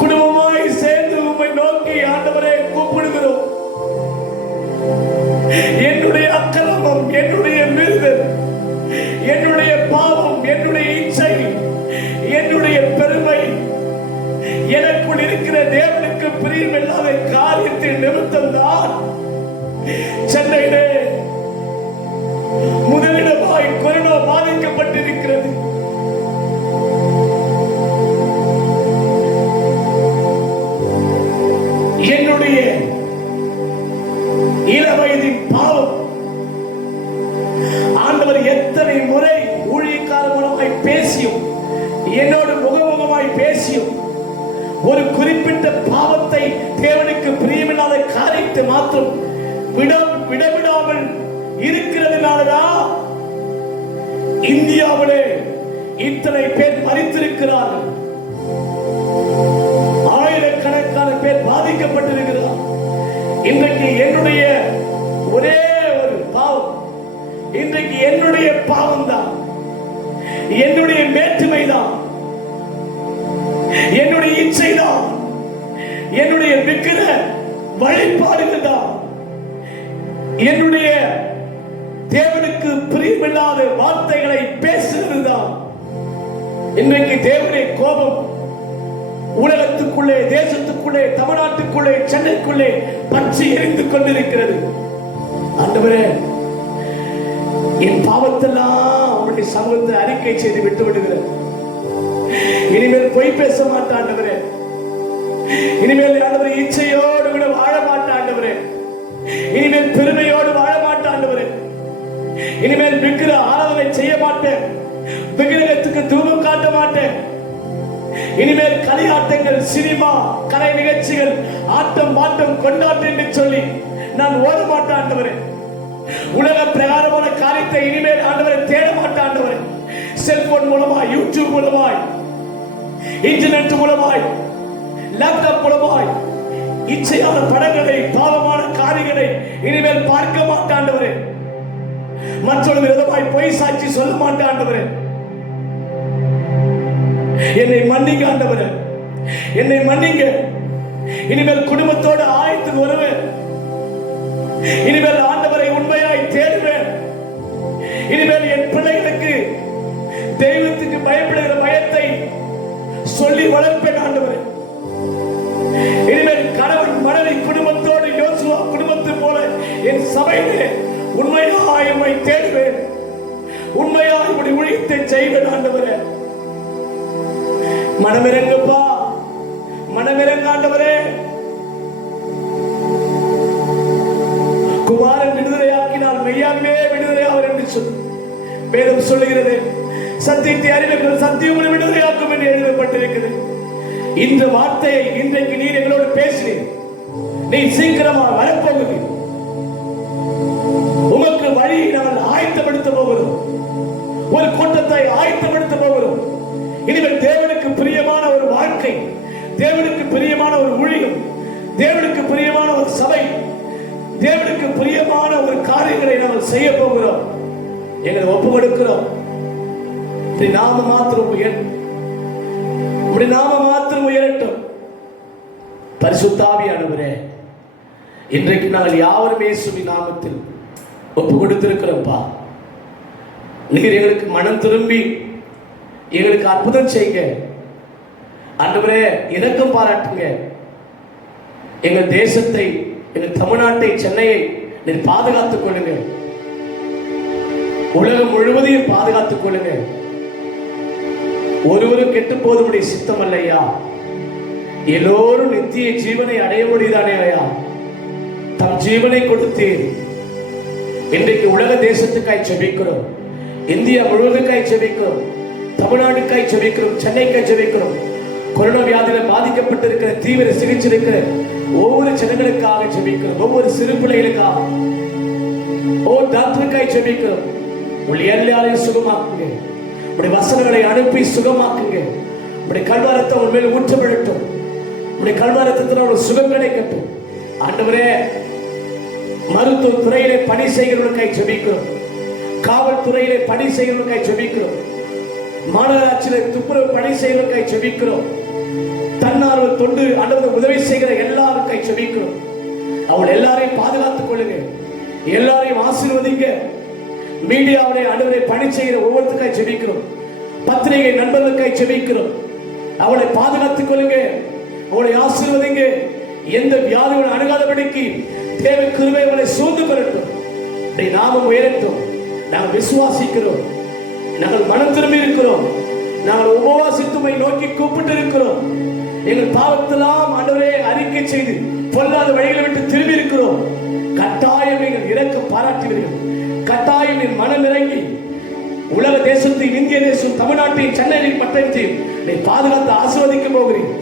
குடும்பமாய் சேர்ந்து உம்மை நோக்கி ஆண்டவரே கூப்பிடுகிறோம். என்னுடைய அக்கிரமம், என்னுடைய மீறுதல், என்னுடைய பாவம், என்னுடைய இச்சை, என்னுடைய பெருமை, எனக்குள் இருக்கிற தேவனுக்கு பிரியமில்லாத காரியத்தின் நிமித்தம் தான் சென்னையிலே முதலிடமாய் கொரோனா பாதிக்கப்பட்டிருக்கிறது. என்னுடைய இளவயதின் பாவம் ஆண்டவர் எத்தனை முறை ஊழியக்கார மூலமாய் பேசியும் என்னோடு முகமுகமாய் பேசியும் ஒரு குறிப்பிட்ட பாவத்தை தேவனுக்கு பிரியமில்லாத காரியத்தை மாத்திரம் விடவிடாமல் இருக்கிறதுனாலதான் இந்தியாவிலே இத்தனை பேர் மரித்திருக்கிறார்கள். ஆயிரக்கணக்கான பேர் பாதிக்கப்பட்டிருக்கிறார். இன்றைக்கு என்னுடைய ஒரே ஒரு பாவம், இன்றைக்கு என்னுடைய பாவம் தான், என்னுடைய மேற்றுமை தான், என்னுடைய இச்சை தான், என்னுடைய விக்கிர வழிபாடுகள் தான், என்னுடைய தேவனுக்கு பிரியமில்லாத வார்த்தைகளை பேசுகிறது தான். இன்றைக்கு தேவனுடைய கோபம் உலகத்துக்குள்ளே, தேசத்துக்குள்ளே, தமிழ்நாட்டுக்குள்ளே, சென்னைக்குள்ளே பற்றி எரிந்து கொண்டிருக்கிறது. ஆண்டவரே, என் பாவத்தெல்லாம் உங்களுடைய சமூகத்தை அறிக்கை செய்து விட்டு விடுகிறேன். இனிமேல் பொய் பேச மாட்டேன் ஆண்டவரே. இனிமேல் ஆண்டவரே இச்சையோடு கூட வாழ மாட்டேன் ஆண்டவரே. இனிமேல் பெருமையோடு வாழ மாட்டேன் ஆண்டவரே. இனிமேல் விக்கிர ஆராதனை செய்ய மாட்டேன். விக்கிரகத்துக்கு தூபம் காட்ட மாட்டேன். இனிமேல் களியாட்டங்கள், சினிமா, கலை நிகழ்ச்சிகள், ஆட்டம் பாட்டம் கொண்டாட்டம் என்று சொல்லி நான் ஓட மாட்டேன் ஆண்டவரே. உலக பிரகாரமான காரியத்தை இனிமேல் ஆண்டவரை தேட மாட்டேன் ஆண்டவரே. செல்போன் மூலமாய், யூடியூப் மூலமாய், இன்டர்நெட் மூலமாய், லேப்டாப் மூலமாய் இச்சையான படங்களை, பாவமான காரியங்களை இனிமேல் பார்க்க மாட்டேன் ஆண்டவரே. மற்றொரு விதமாய் பொய் சாட்சி சொல்ல மாட்டேன் ஆண்டவரே. என்னை மன்னிங்க ஆண்டவரே, என்னை மன்னிங்க. இனிமேல் குடும்பத்தோடு ஆயத்துக்கு வருவேன். இனிமேல் ஆண்டவரை உண்மையாய் தேடுவேன். இனிமேல் என் பிள்ளைகளுக்கு தெய்வத்துக்கு பயப்படுகிற பயத்தை சொல்லி வளர்ப்பேன் ஆண்டவரே. இனிமேல் கணவன் மனைவி குடும்பத்தோடு யோசுவா குடும்பத்தை போல என் சபையிலே உண்மையாய் உம்மை தேடுவேன். உண்மையாய் உம்முடைய ஊழியத்தை செய்வேன் ஆண்டவரே. மனமிரங்கப்பா, மனமிரங்க ஆண்டவரே. குமாரன் விடுதலையாக்கினால் மெய்யாகவே விடுதலையாவர் என்று சொல்லி வேதம் சொல்லுகிறது. சத்தியத்தை அறிவிக்கும் சத்தியம் விடுதலையாக்கும் என்று எழுதப்பட்டிருக்கிறது. இந்த வார்த்தையை இன்றைக்கு நீர் எங்களோடு பேசினீர். நீ சீக்கிரமாக வரப்போகிறீர். உமக்கு வழியை நாங்கள் ஆயத்தப்படுத்த போகிறோம். ஒரு கூட்டத்தை ஆயத்தப்படுத்த போகிறோம். இனிமேல் தேவனுக்கு பிரியமான ஒரு வாழ்க்கை, தேவனுக்கு பிரியமான ஒரு ஊழியம், தேவனுக்கு பிரியமான ஒரு சபை, தேவனுக்கு பிரியமான ஒரு காரியங்களை நாங்கள் செய்ய போகிறோம். எங்களை ஒப்பு கொடுக்கிறோம். நாம மாத்திரம் நாம மாத்திரம் உயரட்டும். பரிசுத்த ஆவியானவரே, இன்றைக்கு நாங்கள் யாவரும் இயேசுவின் நாமத்தில் ஒப்பு கொடுத்திருக்கிறோம்ப்பா. நீர் எங்களுக்கு மனம் திரும்பி எங்களுக்கு அற்புதம் செய்யுங்க ஆண்டவரே. இரக்கம் பாராட்டுங்க. எங்கள் தேசத்தை, எங்கள் தமிழ்நாட்டை, சென்னையை நீர் பாதுகாத்துக் கொள்ளுங்க. உலகம் முழுவதையும் பாதுகாத்துக் கொள்ளுங்க. ஒருவரும் கெட்டு போதுடைய சித்தம் அல்லையா. எல்லோரும் நித்திய ஜீவனை அடைய முடியுதானே ஐயா. தம் ஜீவனை கொடுத்தீர். இன்றைக்கு உலக தேசத்துக்காய் ஜெபிக்கிறோம். இந்தியா முழுவதுக்காய் ஜெபிக்கிறோம். தமிழ்நாட்டுக்காய் ஜெபிக்கிறோம். சென்னைக்காய் ஜெபிக்கிறோம். கொரோனா வியாதியில் பாதிக்கப்பட்டிருக்கிற, தீவிர சிகிச்சை இருக்கிற ஒவ்வொரு ஜனங்களுக்காக ஜெபிக்கிறோம். ஒவ்வொரு சிறு பிள்ளைகளுக்காக, டாக்டருக்காய் ஜெபிக்கிறோம். உள்ள எல்லாரையும் சுகமாக்குங்க. உடைய வசனங்களை அனுப்பி சுகமாக்குங்க. உடைய கல்வாரத்தை உன் மேல் ஊற்றப்படட்டும். உடைய கல்வாரத்தில் ஒரு சுகம் கிடைக்கட்டும் ஆண்டவரே. மருத்துவ துறையிலே பணி செய்கிறவர்களுக்காய் ஜெபிக்கிறோம். காவல்துறையிலே பணி செய்கிறவர்களுக்காய் ஜெபிக்கிறோம். மாநகராட்சியிலே துப்புரவு பணி செய்கிறவர்களுக்காய் ஜெபிக்கிறோம். தன்னார்வ தொண்டு ஆண்டவரை உதவி செய்கிற எல்லாருக்காய் ஜெபிக்கிறோம். அவள் எல்லாரையும் பாதுகாத்துக் கொள்ளுங்க. எல்லாரையும் ஆசீர்வதிங்க. மீடியாவுடைய ஆண்டவரை பணி செய்கிற ஒவ்வொருத்தருக்காய் ஜெபிக்கிறோம். பத்திரிகை நண்பர்களுக்காய் ஜெபிக்கிறோம். அவளை பாதுகாத்துக் கொள்ளுங்க. அவளை ஆசீர்வதிங்க. எந்த வியாதியோடு அணுகாதபடிக்கு தேவ கிருபை அவளை சூழ்ந்து பெறட்டும். நாமம் உயரட்டும். நாங்கள் விசுவாசிக்கிறோம். நாங்கள் மனம் திரும்பி இருக்கிறோம். நாங்கள் உபவாசித்துமை நோக்கி கூப்பிட்டு இருக்கிறோம். எங்கள் பாவத்தெல்லாம் ஆண்டவரே அறிக்கை செய்து பொல்லாத வழிகளை விட்டு திரும்பி இருக்கிறோம். கட்டாயம் நீங்கள் இரக்கம் பாராட்டுவீர்கள். கட்டாயம் என் மனம் இறங்கி உலக தேசத்தையும், இந்திய தேசம், தமிழ்நாட்டையும், சென்னையையும், பட்டணத்தையும் நீ பாதுகாத்து ஆசீர்வதிக்க போகிறீர்.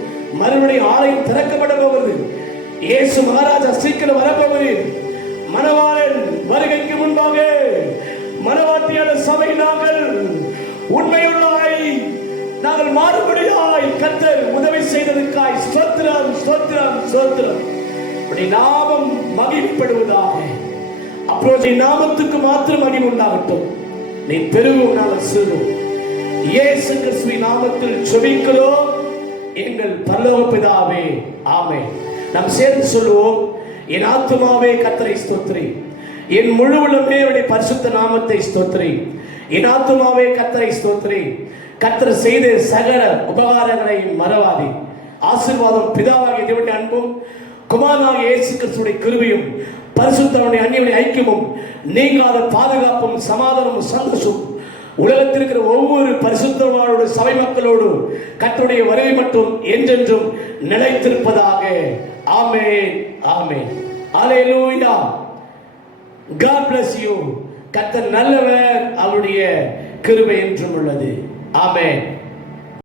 மறுபடியும் ஆலயம் திறக்கப்பட போகிறது. இயேசு மகாராஜா சீக்கிரம் வரப்போகிறீர். மணவாளன் வருகைக்கு முன்பாக மணவாட்டியான சபை நாங்கள் உண்மையுள்ளாய் நாங்கள் மாறுபடியாய் கர்த்தர் உதவி செய்ததற்காய் ஸ்தோத்திரம், ஸ்தோத்திரம், ஸ்தோத்திரம். நாமம் மகிமைப்படுவதாக. அப்போது நாமத்துக்கு மாத்திரம் மகிமை உண்டாகட்டும். நீ பெருகும், நாங்கள் சிறுவோம். இயேசு கிறிஸ்துவின் நாமத்தில் ஜெபிக்கிறோம் எங்கள் பரலோக பிதாவே, ஆமென். நாம் சேர்ந்து சொல்லுவோம். என் ஆத்துமாவே கர்த்தரை ஸ்தோத்திரி, என் முழு உள்ளமே அவருடைய பரிசுத்த நாமத்தை ஸ்தோத்திரி. என் ஆத்துமாவே கர்த்தரை ஸ்தோத்திரி. கர்த்தர் செய்த சகல உபகாரங்களை மறவாதே. ஆசீர்வாதம் பிதாவாகிய தேவனுடைய அன்பும் குமாரனாகிய இயேசு கிறிஸ்துவின் கிருபையும் பரிசுத்தனுடைய அந்நியனுடைய ஐக்கியமும் நீங்காத பாதுகாப்பும் சமாதானமும் சந்தோஷம் உலகத்தில் இருக்கிற ஒவ்வொரு பரிசுத்தவானோடு சபை மக்களோடு கர்த்தருடைய வருகை மட்டும் என்றென்றும் நிலைத்திருப்பதாக. ஆமென், ஆமென். அல்லேலூயா. God bless you. கர்த்தர் நல்லவர், அவருடைய கிருபை என்றும் உள்ளது. ஆமென்.